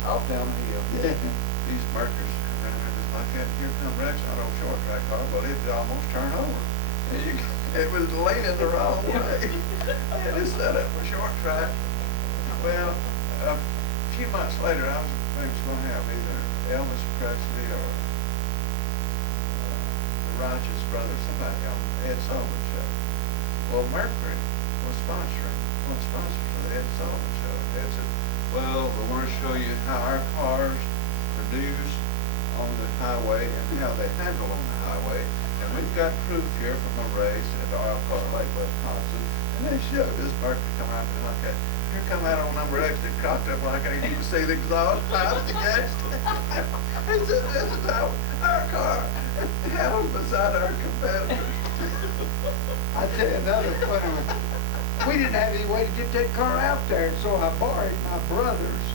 off down the hill, these Mercuries come around there just like that. Here come Rex on an old short track car, but it almost turned over. It was leaning the wrong way. And it set up for short track. Well, a few months later, I was going to have either Elvis Presley or the Righteous Brothers, somebody on Ed Sullivan show. Well, Mercury was sponsoring, one sponsor for the Ed Sullivan show. Ed said, well, we want to show you how our cars produce on the highway and how they handle on the highway. And we've got proof here from a race at Alcott Lake, Wisconsin. And they showed this Mercury come out like that. Here come out on number X that cocked up like I didn't see the exhaust pipe, the gas tank. He said, this is how our car handles beside our competitors. I tell you another funny one. We didn't have any way to get that car out there, so I borrowed my brother's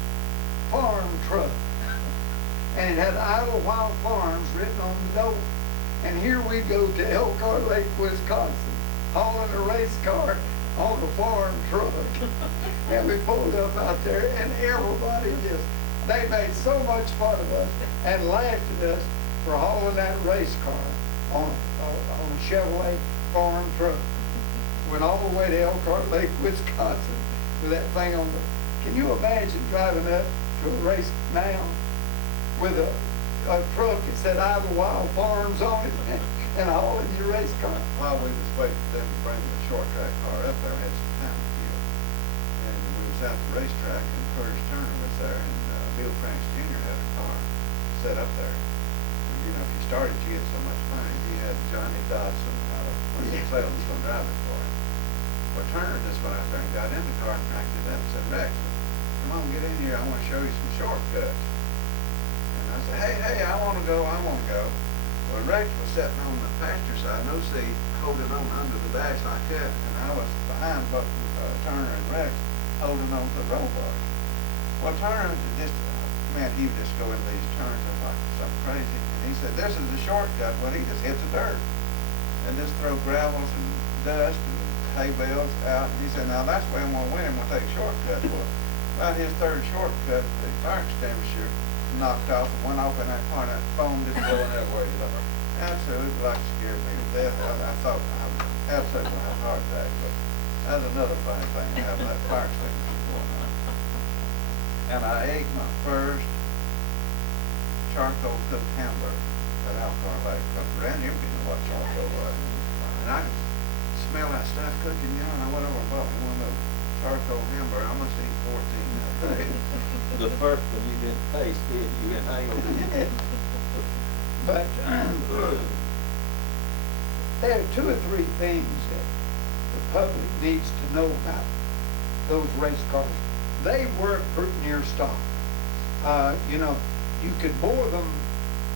farm truck. And it had Idlewild Farms written on the door. And here we go to Elkhart Lake, Wisconsin, hauling a race car on a farm truck. And we pulled up out there and everybody they made so much fun of us and laughed at us for hauling that race car on a Chevrolet farm truck. Went all the way to Elkhart Lake, Wisconsin with that thing on the, can you imagine driving up to a race now with a truck that said Idlewild Farms on it and hauling your race car? While we was waiting for them to bring the short track car up there, we had some time to kill. And we was out at the racetrack and Curtis Turner was there and Bill Franks Jr. had a car set up there. You know, if you started, you get so much money. He had Johnny Dodson out of Winston-Salem was going to drive it for him. Well, Turner just went out there and got in the car and cranked it up and said, Rex, come on, get in here. I want to show you some shortcuts. And I said, hey, I want to go. Well, Rex was sitting on the passenger side, no seat, holding on under the dash like that, and I was behind both Turner and Rex, holding on to the roll bar. Well, Turner just, man, he would just go into these turns like something crazy. And he said, this is the shortcut. Well, he just hit the dirt and just throw gravels and dust and hay bales out. And he said, now that's the way I'm going to win. I'm going to take shortcuts. Well, about his third shortcut, the fire extinguisher knocked off and went off in that car, and that foam just blowing everywhere. Absolutely, like scared me to death. I thought I was absolutely going to have a heart attack. But that's another funny thing to have that fire extinguisher going on. And I ate my first charcoal cooked hamburger at Alcor Lake. Because around here we didn't know what charcoal was. And I could smell that stuff cooking, you know, and I went over and bought me one of those charcoal hamburger. I must eat 14 that day. The first one you didn't taste it, you inhaled it. But there are two or three things that the public needs to know about those race cars. They work pretty near stock. You know, you could bore them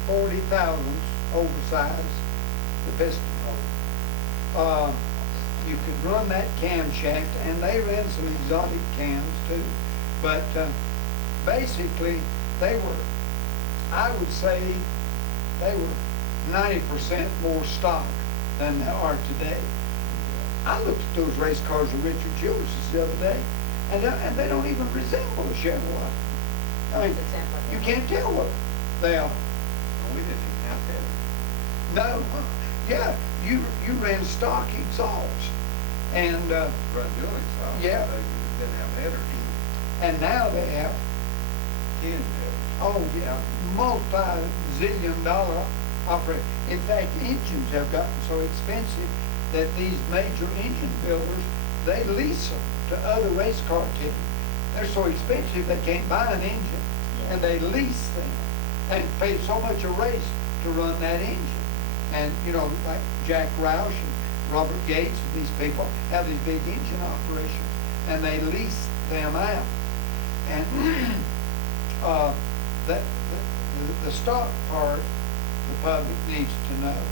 40 thousandths oversized, the piston hole. You could run that camshaft, and they ran some exotic cams too. But basically, they were, I would say, they were 90% more stock than they are today. I looked at those race cars of Richard Childress the other day, and they don't even resemble a Chevrolet. I mean, you can't tell what they are. Well, we didn't even have that. No, yeah, you ran stock exhaust, and Run dual exhaust. Yeah. They didn't have headers. and now they have, 10 headers. oh yeah, multi-zillion dollar operation. In fact, engines have gotten so expensive that these major engine builders, they lease them to other race car teams. They're so expensive they can't buy an engine, and they lease them and pay so much a race to run that engine. And you know, like Jack Roush and Robert Gates and these people have these big engine operations, and they lease them out. And the stock part, the public needs to know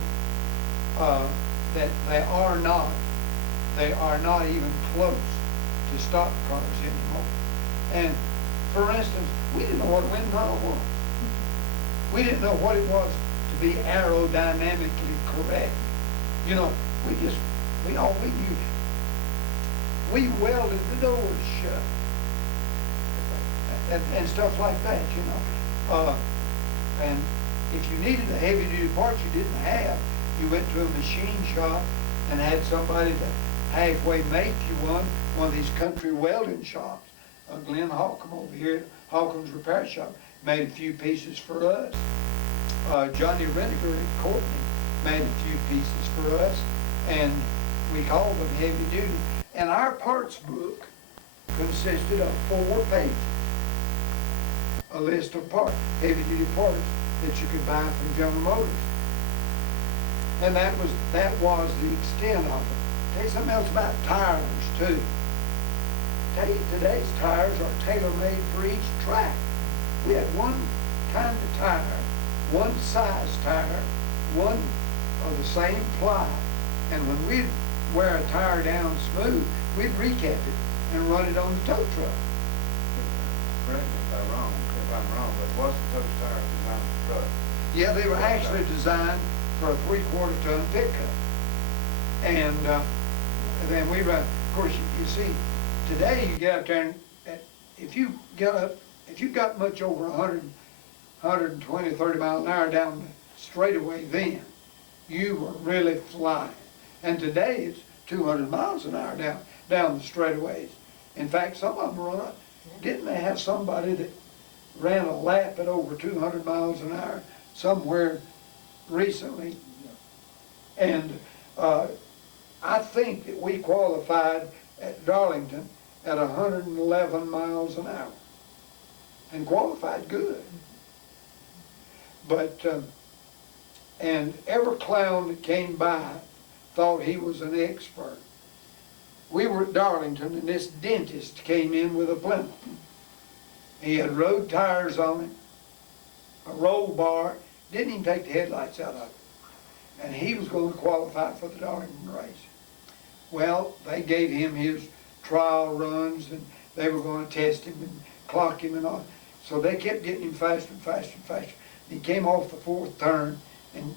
that they are not even close to stock cars anymore. And for instance, we didn't know what a wind tunnel was. We didn't know what it was to be aerodynamically correct. You know, all we knew, we welded the doors shut and stuff like that, you know. And if you needed a heavy duty part you didn't have, you went to a machine shop and had somebody to halfway make you one of these country welding shops. Glenn Holcomb over here at Holcomb's Repair Shop made a few pieces for us. Johnny Reniger at Courtney made a few pieces for us, and we called them heavy duty. And our parts book consisted of 4 pages. A list of parts, heavy duty parts that you could buy from General Motors. And that was the extent of it. Tell you something else about tires too. Tell you, today's tires are tailor-made for each track. We had one kind of tire, one size tire, one of the same ply. And when we'd wear a tire down smooth, we'd recap it and run it on the tow truck. Correct me if I'm wrong, but wasn't those tires designed for truck? Yeah, they were actually designed for a 3/4 ton pickup. And then we Of course, you see, today you get out there and if you got much over 120, 30 miles an hour down the straightaway then, you were really flying. And today it's 200 miles an hour down the straightaways. In fact, some of them run up. Didn't they have somebody that ran a lap at over 200 miles an hour somewhere recently? And I think that we qualified at Darlington at 111 miles an hour and qualified good. But, and every clown that came by thought he was an expert. We were at Darlington and this dentist came in with a Plymouth. He had road tires on it, a roll bar, didn't even take the headlights out of it. And he was going to qualify for the Darlington race. Well, they gave him his trial runs and they were going to test him and clock him and all. So they kept getting him faster and faster and faster. He came off the fourth turn and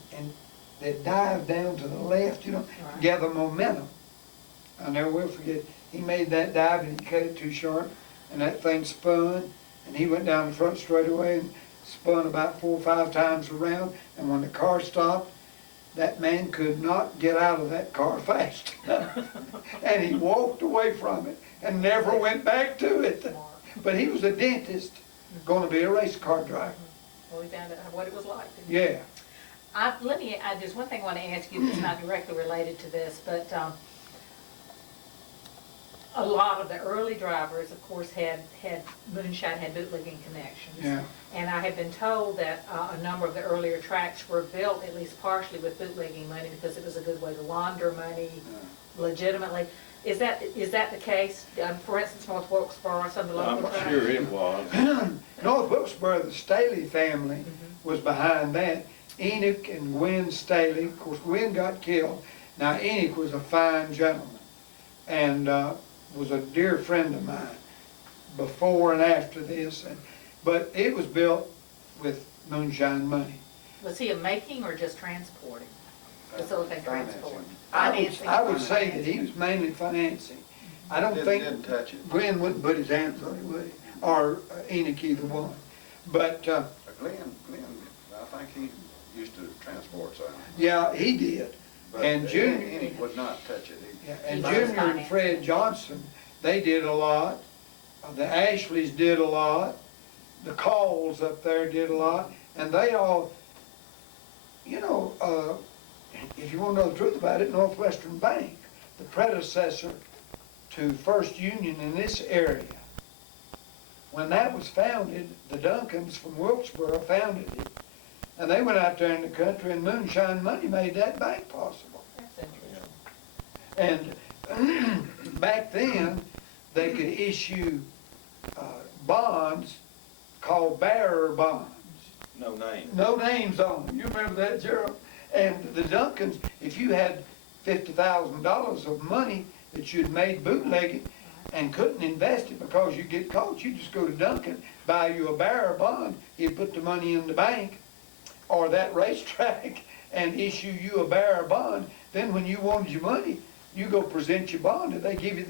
they dived down to the left, gather momentum. I never will forget, he made that dive and he cut it too sharp and that thing spun and he went down the front straightaway and spun about 4 or 5 times around, and when the car stopped, that man could not get out of that car fast enough. And he walked away from it and never went back to it. But he was a dentist, going to be a race car driver. Well, we found out what it was like. Yeah. There's one thing I want to ask you that's not directly related to this, but a lot of the early drivers, of course, had moonshine, had bootlegging connections. Yeah. And I have been told that a number of the earlier tracks were built, at least partially, with bootlegging money because it was a good way to launder money legitimately. Is that the case? For instance, North Wilkesboro, some of the local tracks? I'm sure it was. North Wilkesboro, the Staley family was behind that. Enoch and Gwen Staley, of course, Gwen got killed. Now, Enoch was a fine gentleman and was a dear friend of mine before and after this. But it was built with moonshine money. Was he a making or just transporting? Facilitating transport? I would say that he was mainly financing. I don't think Didn't touch it. Glenn wouldn't put his hands on it, would he? Or Enoch, either one. But Glenn, I think he used to transport some. yeah, he did. But And Junior, He would not touch it. yeah, and He was Junior and financing. Fred Johnson, they did a lot. The Ashleys did a lot. The Calls up there did a lot. And they all, if you want to know the truth about it, Northwestern Bank, the predecessor to First Union in this area, when that was founded, the Duncans from Wilkesboro founded it. And they went out there in the country and moonshine money made that bank possible. That's interesting. And back then, they could issue bonds called bearer bonds. No name. No names on them. You remember that, Gerald? And the Duncans, if you had $50,000 of money that you'd made bootlegging and couldn't invest it because you get caught, you just go to Duncan, buy you a bearer bond, he'd put the money in the bank or that racetrack and issue you a bearer bond. Then when you wanted your money, you go present your bond and they gave you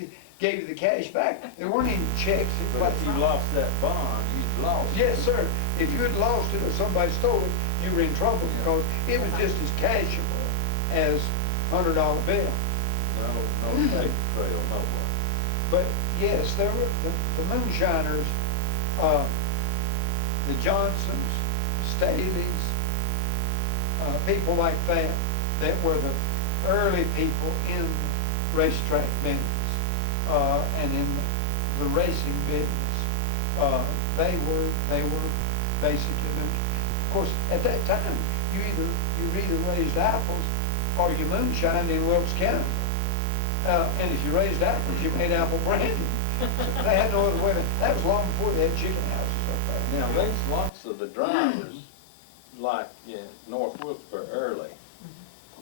the cash back. There weren't any checks. But if you lost that bond, you'd lost it. Yes, sir. If you had lost it or somebody stole it, you were in trouble because it was just as cashable as $100 bill. No paper trail, no one. But yes, there were the moonshiners, the Johnsons, the Staleys, people like that were the early people in the racetrack business and in the racing business. They were basically moonshiners. Of course, at that time, you either raised apples or you moonshined in Wilkes County. And if you raised apples, you made apple brandy. So they had no other way. That was long before they had chicken houses up there. Now, there's lots of the drivers, like in North Wilkesboro early,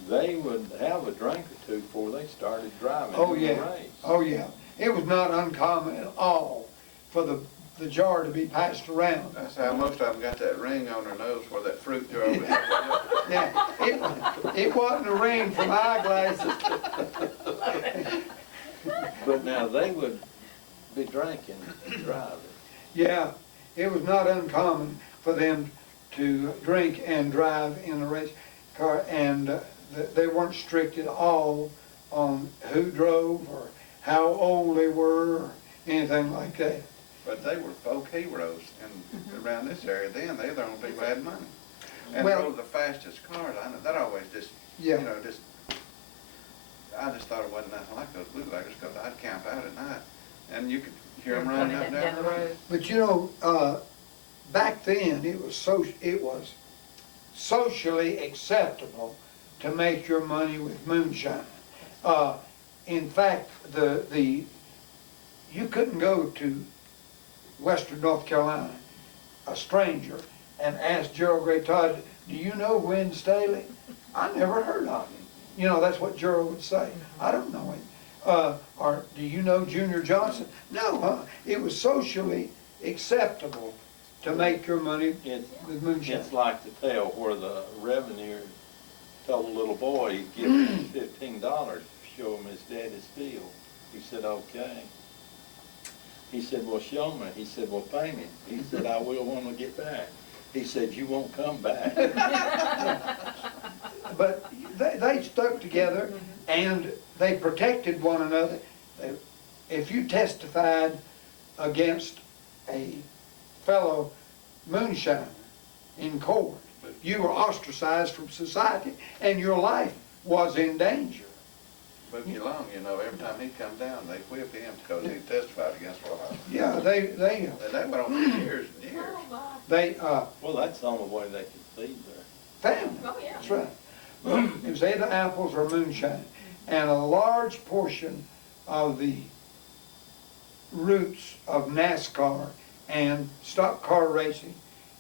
they would have a drink or two before they started driving Oh, in the yeah. race. Oh, yeah. It was not uncommon at all for the jar to be passed around. That's how most of them got that ring on their nose where that fruit jar was. Yeah, it wasn't a ring from eyeglasses. But now they would be drinking, driving. Yeah, it was not uncommon for them to drink and drive in a race car, and they weren't strict at all on who drove or how old they were or anything like that. But they were folk heroes, and around this area then, they were the only people who had money. And Well- drove the fastest cars. I know, that always just, Yeah. you know, I just thought it wasn't nothing like those bootleggers, because I'd camp out at night, and you could hear them running up and down the road. But you know, back then, it was socially acceptable to make your money with moonshine. In fact, you couldn't go to Western North Carolina, a stranger, and ask Gerald Gray Todd, do you know Gwen Staley? I never heard of him. You know, that's what Gerald would say. I don't know him. Or do you know Junior Johnson? No, it was socially acceptable to make your money with moonshine. It's like the tale where the revenue told a little boy he'd give him $15 to show him his daddy's deal. He said, okay. He said, well, show me. He said, well, pay me. He said, I will when we get back. He said, you won't come back. But they stuck together and they protected one another. If you testified against a fellow moonshiner in court, you were ostracized from society and your life was in danger. But Long, you know, every time he'd come down, they'd whip him because he testified against Ross. Yeah, they And that went on for years and years. Oh, my. Well, that's the only way they could feed their family. Oh, yeah. That's right. It was either apples or moonshine. And a large portion of the roots of NASCAR and stock car racing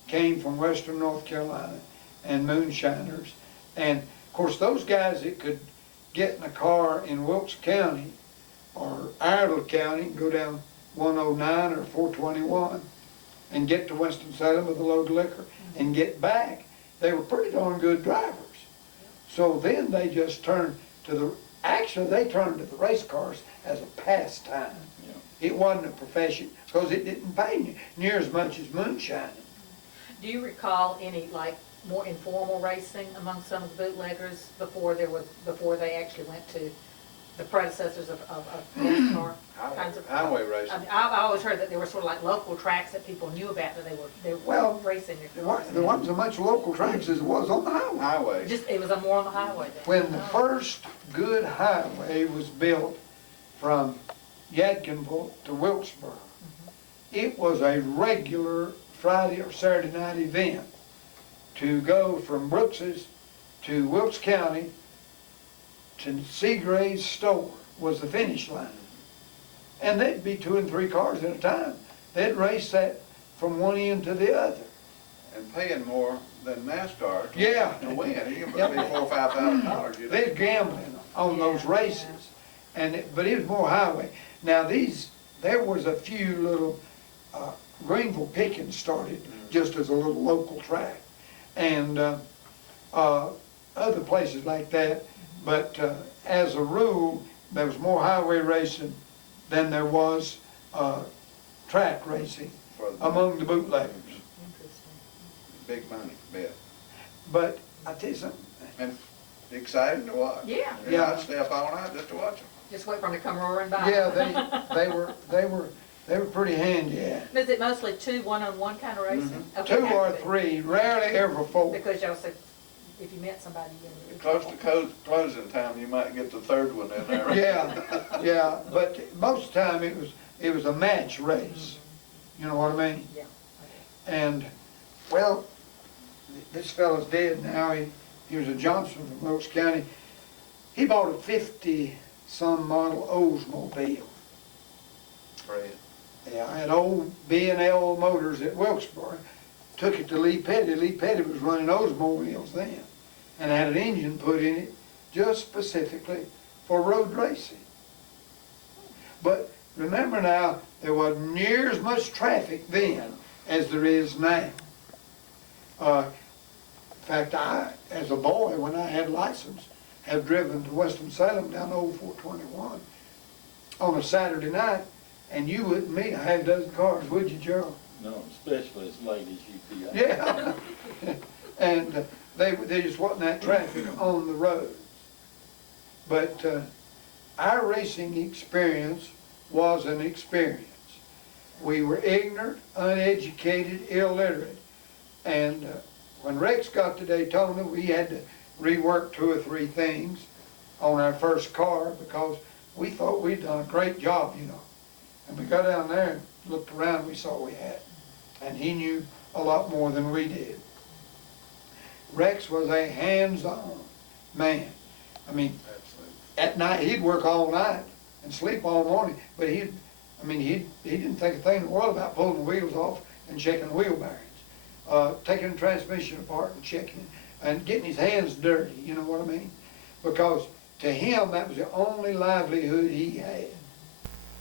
came from Western North Carolina and moonshiners. And of course, those guys that could get in a car in Wilkes County or Iredell County and go down 109 or 421 and get to Winston-Salem with a load of liquor and get back, they were pretty darn good drivers. So then they just turned to they turned to the race cars as a pastime. Yeah. It wasn't a profession because it didn't pay near as much as moonshining. Do you recall any, like, more informal racing among some of the bootleggers before they actually went to the predecessors of NASCAR kinds of? Highway racing. I mean, I always heard that there were sort of like local tracks that people knew about that they were Well, racing their There cars. wasn't so much local tracks as it was on the highway. Highway. It was more on the highway then. When the first good highway was built from Yadkinville to Wilkesboro, it was a regular Friday or Saturday night event to go from Brooks's to Wilkes County to Seagray's store was the finish line. And there'd be 2 and 3 cars at a time. They'd race that from one end to the other. And paying more than NASCAR Yeah. to win. You could be $4,000 or $5,000. You know. They're gambling on those races, but it was more highway. Now there was a few little, Greenville Pickens started just as a little local track, and other places like that. But as a rule, there was more highway racing than there was track racing among the bootleggers. Interesting. Big money, bet. But I tell you something. And exciting to watch. Yeah. You know, I'd stay up all night just to watch them. Just wait for them to come roaring by. Yeah, they were pretty handy at it. Is it mostly 2 one-on-one kind of racing? Okay, 2 or that's good. 3, rarely ever 4. Because y'all said if you met somebody, you Close to closing time, you might get the third one in there. Yeah, but most of the time it was a match race. You know what I mean? Yeah. And, well, this fellow's dead now. He was a Johnson from Wilkes County. He bought a 50-some model Oldsmobile. Fred. Yeah, I had old B&L Motors at Wilkesboro. Took it to Lee Petty. Lee Petty was running Oldsmobiles then. And had an engine put in it just specifically for road racing. But remember now, there wasn't near as much traffic then as there is now. In fact, I, as a boy, when I had license, have driven to Winston-Salem down Old 421 on a Saturday night, and you wouldn't meet a half dozen cars, would you, Gerald? No, especially as late as UPI. Yeah. And they just wasn't that traffic on the road. But our racing experience was an experience. We were ignorant, uneducated, illiterate. And when Rex got to Daytona, we had to rework 2 or 3 things on our first car because we thought we'd done a great job, you know. And we got down there and looked around, we saw we had. And he knew a lot more than we did. Rex was a hands-on man. I mean, Absolutely. at night, he'd work all night and sleep all morning, but he didn't think a thing in the world about pulling the wheels off and checking wheel bearings, taking the transmission apart and checking it, and getting his hands dirty, you know what I mean? Because to him, that was the only livelihood he had.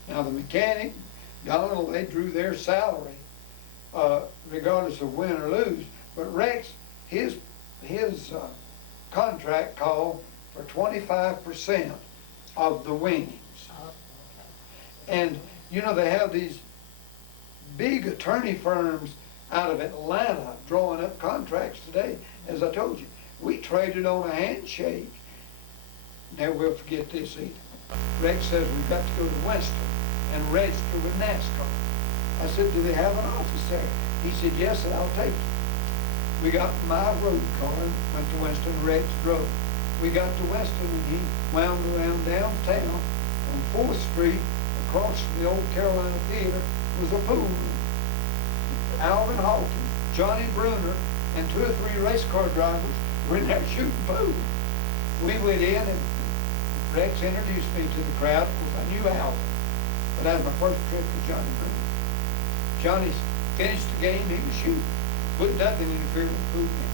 Now, the mechanic, Donald, they drew their salary, regardless of win or lose, but Rex, his contract called for 25% of the winnings. And, you know, they have these big attorney firms out of Atlanta drawing up contracts today. As I told you, we traded on a handshake. Never will forget this either. Rex says we've got to go to Winston and register with NASCAR. I said, do they have an office there? He said, yes, and I'll take you. We got my road car and went to Winston. Rex drove. We got to Winston and he wound around downtown on 4th Street across from the old Carolina Theater was a pool room. Alvin Hawkins, Johnny Bruner, and 2 or 3 race car drivers were in there shooting pool. We went in and Rex introduced me to the crowd. Of course, I knew Alvin, but that was my first trip with Johnny Bruner. Johnny finished the game, he was shooting. But nothing interfered with the pool game.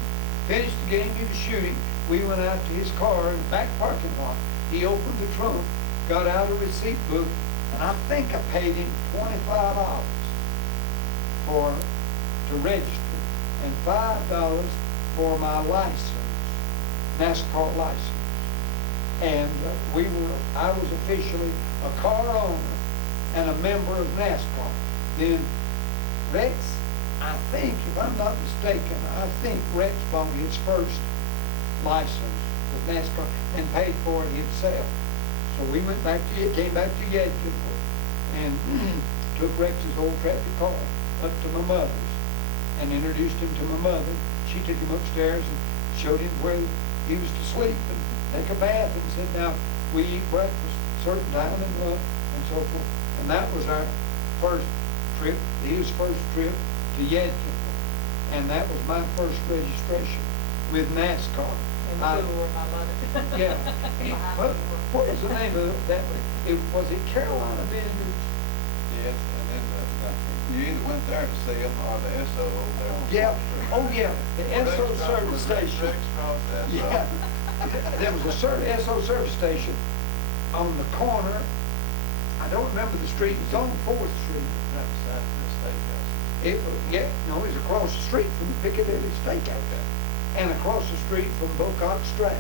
Finished the game, he was shooting. We went out to his car in the back parking lot. He opened the trunk, got out a receipt book, and I think I paid him $25 to register, and $5 for my license, NASCAR license. And I was officially a car owner and a member of NASCAR. Then Rex, I think, if I'm not mistaken, I think Rex bought his first license with NASCAR and paid for it himself. So we came back to Yadkinville and took Rex's old traffic car up to my mother's and introduced him to my mother. She took him upstairs and showed him where he was to sleep and take a bath and said, now, we eat breakfast at a certain time and lunch and so forth. And that was our first trip, his first trip to Yadkinville. And that was my first registration with NASCAR. In the pool room, I love it. Yeah. What was the name of that? Was it Carolina Billiards? Yes, and then you either went there to see them or the SO over there on. Yeah. Oh, yeah. The SO service station. Rex Cross SO. Yeah. There was a SO service station on the corner. I don't remember the street. It's on 4th Street. Right beside the steakhouse. It was across the street from Piccadilly Steakhouse. And across the street from Bocox Drive,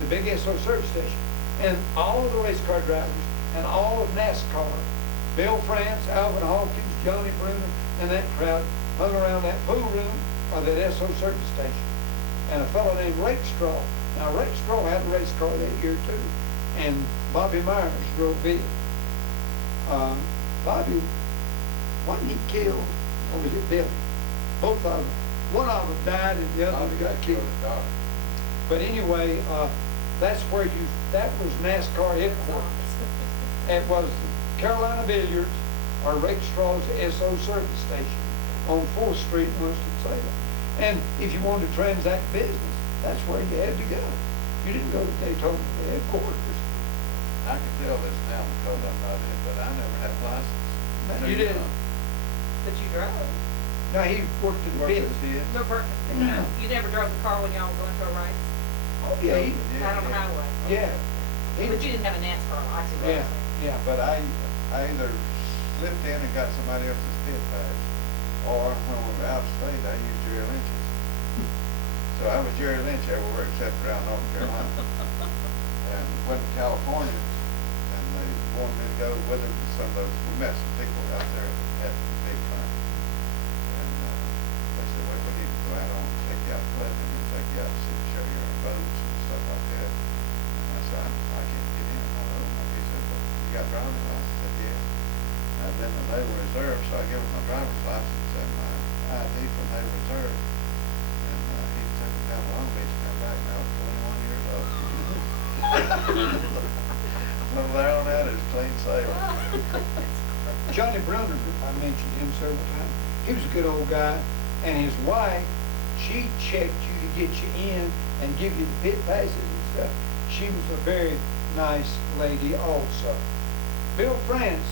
the big SO service station. And all of the race car drivers and all of NASCAR, Bill France, Alvin Hawkins, Johnny Bruner, and that crowd hung around that pool room or that SO service station. And a fellow named Rex Straw. Now, Rex Straw had a race car that year too. And Bobby Myers drove it. Bobby, wasn't he killed? Or was it Billy? Both of them. One of them died and the other one got killed. But anyway, that was NASCAR headquarters. It was Carolina Billiards or Rex Straw's SO service station on 4th Street in Winston-Salem. And if you wanted to transact business, that's where you had to go. You didn't go to Daytona headquarters. I can tell this now because I'm not in, but I never had a license. No, you didn't. But you drove. No, he worked in the Worked pits. at the pits. No, you never drove the car when y'all were going to a race? Oh, yeah. Out on the highway? Yeah. But you didn't have a NASCAR license? Yeah, yeah. But I either slipped in and got somebody else's pit badge, or when we were out of state, I used Jerry Lynch's. So I was Jerry Lynch everywhere except around North Carolina. And went to California, and the wanted me to go with him to some of those, we met some people out there at the big farm. And, they said, well, we need to go out on, take you out clubbing and take you out to see, show you our boats and stuff like that. And I said, I can't get in, I don't know. He said, well, you got driving license? I said, yeah. And then the Naval Reserve, so I gave him my driver's license and my ID from Naval Reserve. And, he took me down to Long Beach and come back, and I was 21 years old. From there on out, it was clean sailing. Johnny Brunner, I mentioned him several times. He was a good old guy, and his wife, she checked you to get you in and give you the pit passes and stuff. She was a very nice lady also. Bill France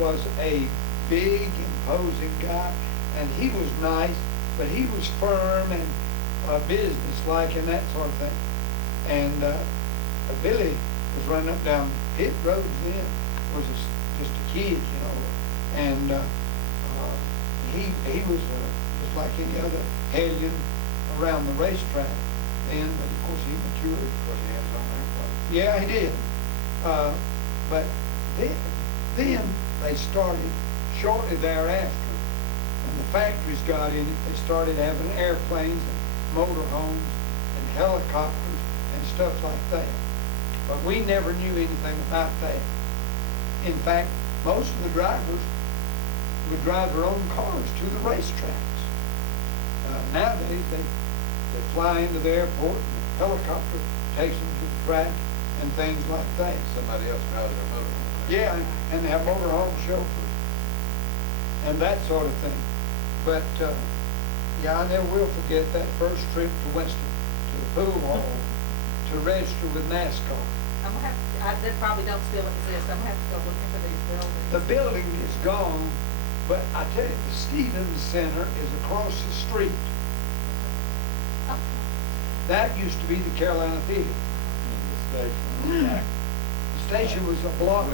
was a big, imposing guy, and he was nice, but he was firm and business-like and that sort of thing. And Billy was running up down pit roads then, was just a kid, you know, and he was just like any other hellion around the racetrack then, but of course he matured. Of course, he had his own airplane. Yeah, he did. But then they started, shortly thereafter, when the factories got in it, they started having airplanes and motorhomes and helicopters and stuff like that. But we never knew anything about that. In fact, most of the drivers would drive their own cars to the racetracks. Nowadays, they fly into the airport, and the helicopter takes them to the track and things like that. Somebody else drives their motorhome. Yeah, and they have motorhome chauffeurs and that sort of thing. But, yeah, I never will forget that first trip to Winston, to the pool hall, to register with NASCAR. I'm gonna have to, they probably don't still exist. I'm gonna have to go look into these buildings. The building is gone, but I tell you, the Stevens Center is across the street. Oh, That used to be the Carolina Theater. In the station, back. The station was a block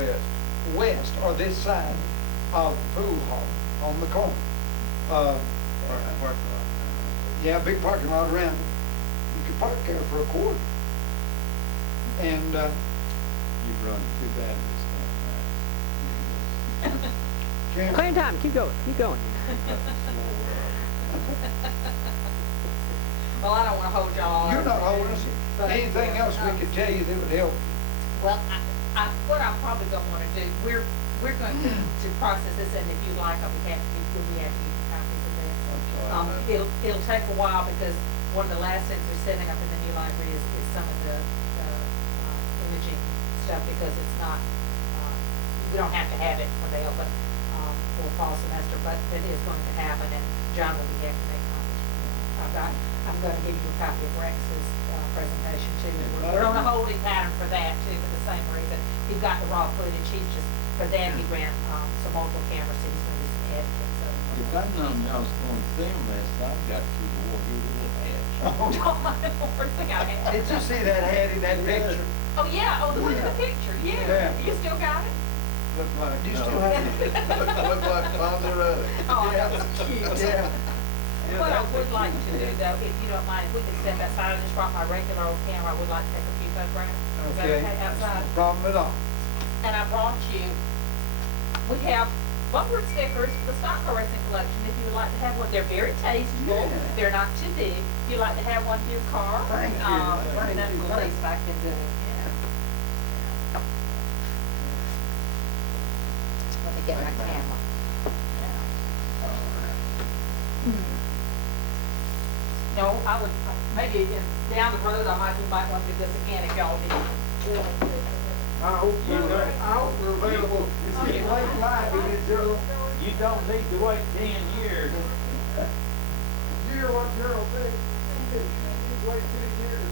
west or this side of the pool hall on the corner. Parking lot. Yeah, big parking lot around it. You could park there for a quarter. And You've run too bad this time, Karen, Clear time, keep going, keep going. well, I don't wanna hold y'all. you're not holding us. But, Anything else we could tell you that would help? Well, what I'm probably gonna wanna do, we're going to process this, and if you like, I'll be happy to give you copies of this. It'll take a while, because one of the last things we're setting up in the new library is some of the imaging stuff, because it's not, we don't have to have it when they open for fall semester, but it is going to happen, and John will be happy to make copies for you. I'm going to give you a copy of Rex's presentation too. We're on a holding pattern for that too, for the same reason. He's got the raw footage. He's just, for that he ran some multiple cameras, so he's going to do some editing. So If I'd known I was going to film this, I'd got you to wear your little hat. don't mind the worst thing I had. Did you see that hat in that picture? Oh yeah, oh the one in the picture, yeah. Yeah. You still got it? Look like, Do you still have it? look like Ponderosa. Oh, that was cute. Yeah. What I would like to do though, if you don't mind, if we could step outside, I just brought my regular old camera, I would like to take a few photographs. Is that okay outside? No problem at all. And I brought you, we have Welbourn stickers for the stock car racing collection, if you would like to have one. They're very tasteful, Yeah. they're not too big. If you'd like to have one for your car, Thank you. Thank that's you. the least I can do, yeah. Let me get my camera. No, I would, maybe down the road, you might want to do this again if y'all need. I hope we're available. It's getting late live, isn't it, Gerald? You don't need to wait 10 years. You hear what Gerald said? He said, "You wait 10 years."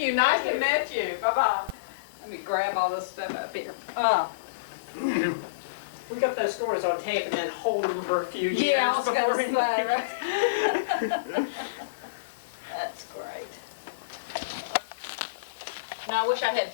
Thank you, nice to meet you, bye-bye. Let me grab all this stuff up here. We got those stories on tape and then hold them for a few years. Yeah, I was before gonna we- say, right? That's great. Now, I wish I had